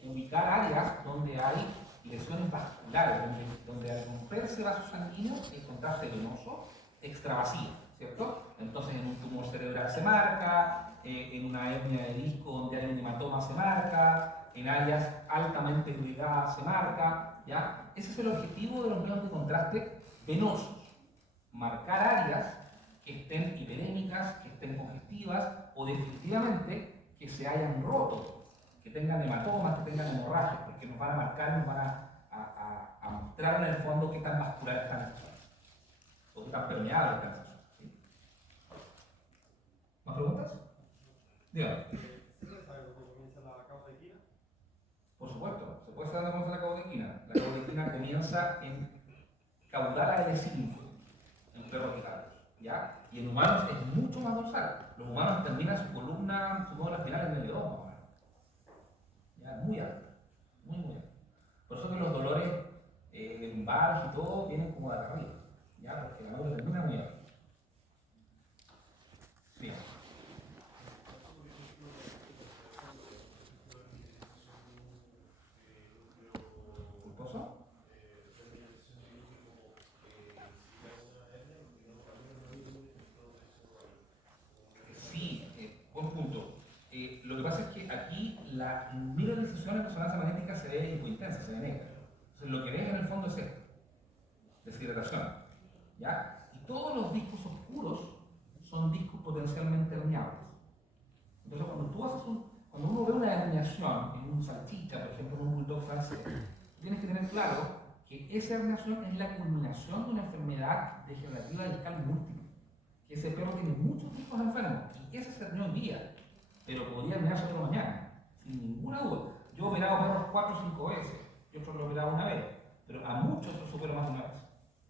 ubicar áreas donde hay lesiones vasculares, donde al romperse vasos sanguíneos el contraste venoso extravasía, ¿cierto? Entonces en un tumor cerebral se marca, en una hernia de disco donde hay un hematoma se marca, en áreas altamente irrigadas se marca, ¿ya? Ese es el objetivo de los medios de contraste venosos. Marcar áreas que estén hiperémicas, que estén congestivas o definitivamente que se hayan roto, que tengan hematomas, que tengan hemorragias, porque nos van a marcar, nos van a mostrar en el fondo qué tan vascular están estas zonas o qué tan permeables están estas zonas. ¿Sí? ¿Más preguntas? Dígame. ¿Se puede saber dónde comienza la caudequina? Por supuesto, se puede saber dónde comienza la caudequina. La caudequina comienza en caudal L5, en perros y gatos, ¿ya? Y en humanos es mucho más dorsal. Los humanos terminan su columna, su módulo espinal en medio 2, más o menos. ¿Ya? Muy alto, muy, muy alto. Por eso que los dolores lumbares y todo vienen como de acá arriba, ¿ya? Porque la médula termina muy alto. Sí. ¿Culposo? Sí, buen punto. Lo que pasa es que aquí la mineralización en resonancia magnética se ve hipointensa, se ve negra. Entonces lo que ves en el fondo es esto, deshidratación. ¿Ya? Y todos los discos oscuros son discos potencialmente herniables. Entonces cuando uno ve una herniación en un salchicha, por ejemplo en un bulldog francés, tienes que tener claro que esa herniación es la culminación de una enfermedad degenerativa discal múltiple. Que ese perro tiene muchos discos enfermos y ese se hernió hoy día, pero podría herniarse otro mañana, sin ninguna duda. Yo he operado perros 4 o 5 veces, yo otros lo he operado una vez, pero a muchos los supero más de una vez.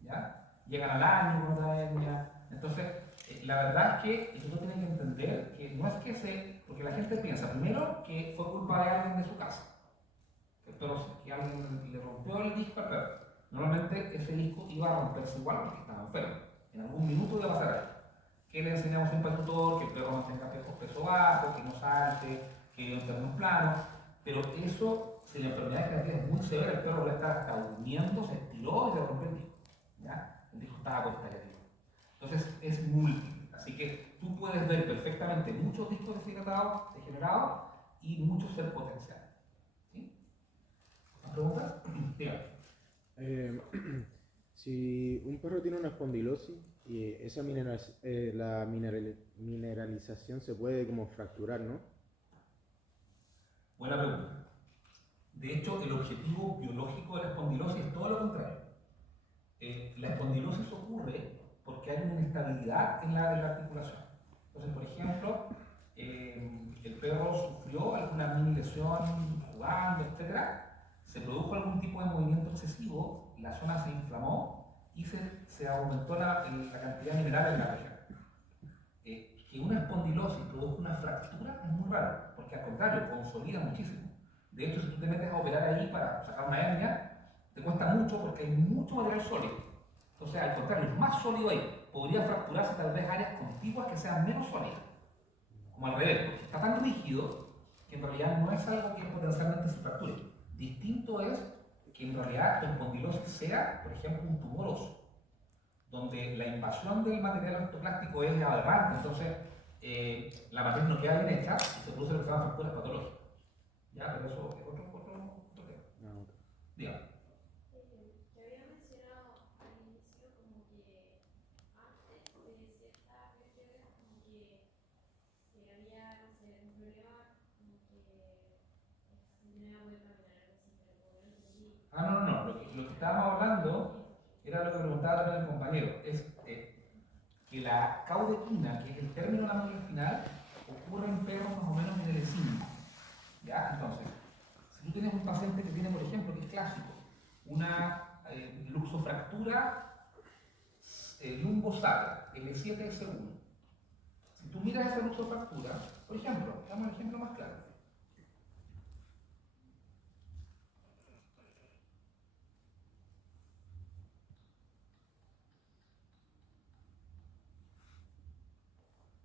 ¿Ya? Llegan al año con otra hernia. Entonces, la verdad es que tú tienes que entender que no es que porque la gente piensa primero que fue culpa de alguien de su casa, que alguien le rompió el disco al perro. Normalmente ese disco iba a romperse igual porque estaba enfermo. En algún minuto iba a pasar algo. ¿Qué le enseñamos siempre al tutor? Que el perro mantenga peso bajo, que no salte, que no tenga un plano. Pero eso, si la enfermedad es muy severa, el perro ya está hasta durmiendo, se estiró y se rompió el disco. ¿Ya? El disco estaba puesta ahí arriba. Entonces es múltiple. Así que tú puedes ver perfectamente muchos discos deshidratados, degenerados y muchos ser potenciales. ¿Sí? ¿Más preguntas? Dígame. Si un perro tiene una espondilosis y la mineralización se puede como fracturar, ¿no? Buena pregunta. De hecho, el objetivo biológico de la espondilosis es todo lo contrario. La espondilosis ocurre porque hay una inestabilidad en la articulación. Entonces, por ejemplo, el perro sufrió alguna mini lesión jugando, etc. Se produjo algún tipo de movimiento excesivo, la zona se inflamó y se aumentó la cantidad de mineral en la región. Que una espondilosis produzca una fractura es muy raro, porque al contrario, consolida muchísimo. De hecho, si tú te metes a operar ahí para sacar una hernia, te cuesta mucho porque hay mucho material sólido. Entonces, al contrario, es más sólido ahí. Podría fracturarse tal vez áreas contiguas que sean menos sólidas. Como al revés, porque está tan rígido que en realidad no es algo que potencialmente se fracture. Distinto es que en realidad tu espondilosis sea, por ejemplo, un tumor óseo, donde la invasión del material ortoplástico es aberrante, entonces la matriz no queda bien hecha y se produce lo que se llama fracturas patológicas. Ya, pero eso es otro tema. Ah, ok. Dígame. Que había mencionado al inicio como que antes de ciertas vértebras como que había, no sé, un problema como que esta señora puede caminar algo así, pero como no entendí. No. Lo que estábamos hablando era lo que preguntaba también el compañero. Es que la caudequina, que es el término de la médula espinal, ocurre en perros más o menos en el 5. ¿Ya? Entonces, si tú tienes un paciente que tiene, por ejemplo, que es clásico, una luxofractura lumbosacra, L7S1. Si tú miras esa luxofractura, por ejemplo, damos el ejemplo más claro.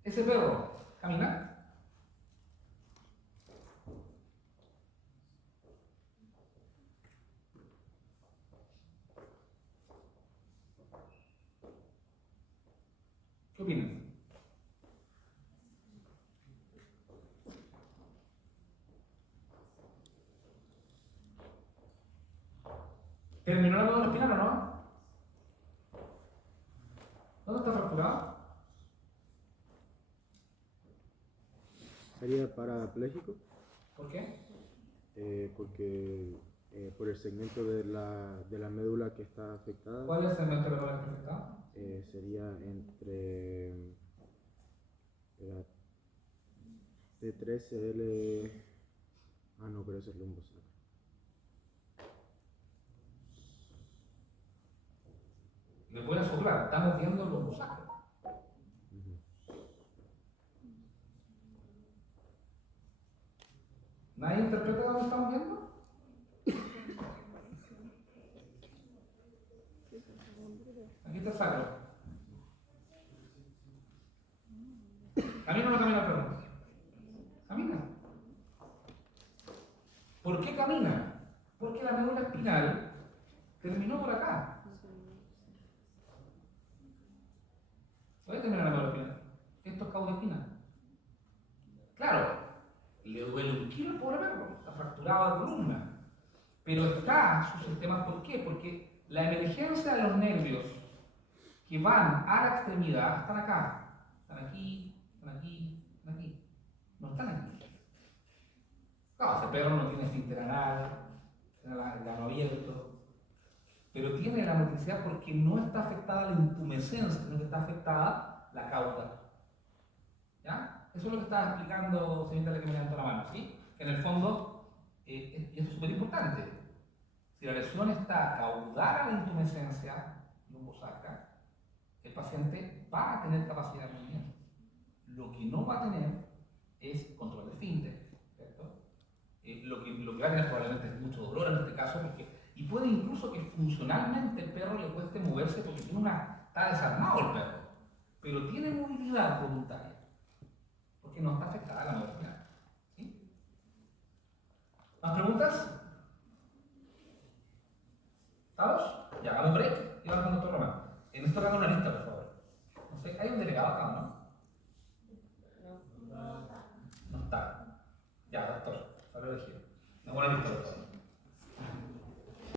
Ese perro camina. ¿Qué opinan? ¿Dónde está fracturado? Sería parapléjico ¿Por qué? porque por el segmento de la médula que está afectada ¿Cuál es el segmento de la médula que está afectado? sería entre la T13L. Ah, no, pero eso es lumbosacro. Le voy a soplar, estamos viendo el lumbosacro. ¿Nadie interpreta lo que estamos viendo? Aquí está el sacro. ¿Camina o no camina el perro? Camina. ¿Por qué camina? Porque la médula espinal terminó por acá. ¿Puede terminar la médula espinal? Esto es cauda espinal. Claro, le duele un kilo al pobre perro, está fracturado de columna. Pero está su sistema, ¿por qué? Porque la emergencia de los nervios que van a la extremidad están acá. Están aquí, están aquí, están aquí. No están aquí. Claro, ese perro no tiene esfínter anal, tiene el ano abierto, pero tiene la motricidad porque no está afectada la intumescencia, sino que está afectada la cauda. ¿Ya? Eso es lo que estaba explicando, señorita, que me levantó la mano, ¿sí? Que en el fondo, y esto es súper importante, si la lesión está caudal a la intumescencia lumbosacra, el paciente va a tener capacidad de movimiento. Lo que no va a tener es control de esfínter, ¿cierto? Lo que va a tener probablemente es mucho dolor en este caso, y puede incluso que funcionalmente el perro le cueste moverse porque está desarmado el perro, pero tiene movilidad voluntaria, porque no está afectada la movilidad. ¿Sí? ¿Más preguntas? ¿Estamos? Ya, hagamos break y vamos con el doctor Román. En esto haga una lista, por favor. No sé, ¿hay un delegado acá o no? No está. Ya, doctor, salió elegido. Una buena lista, por favor.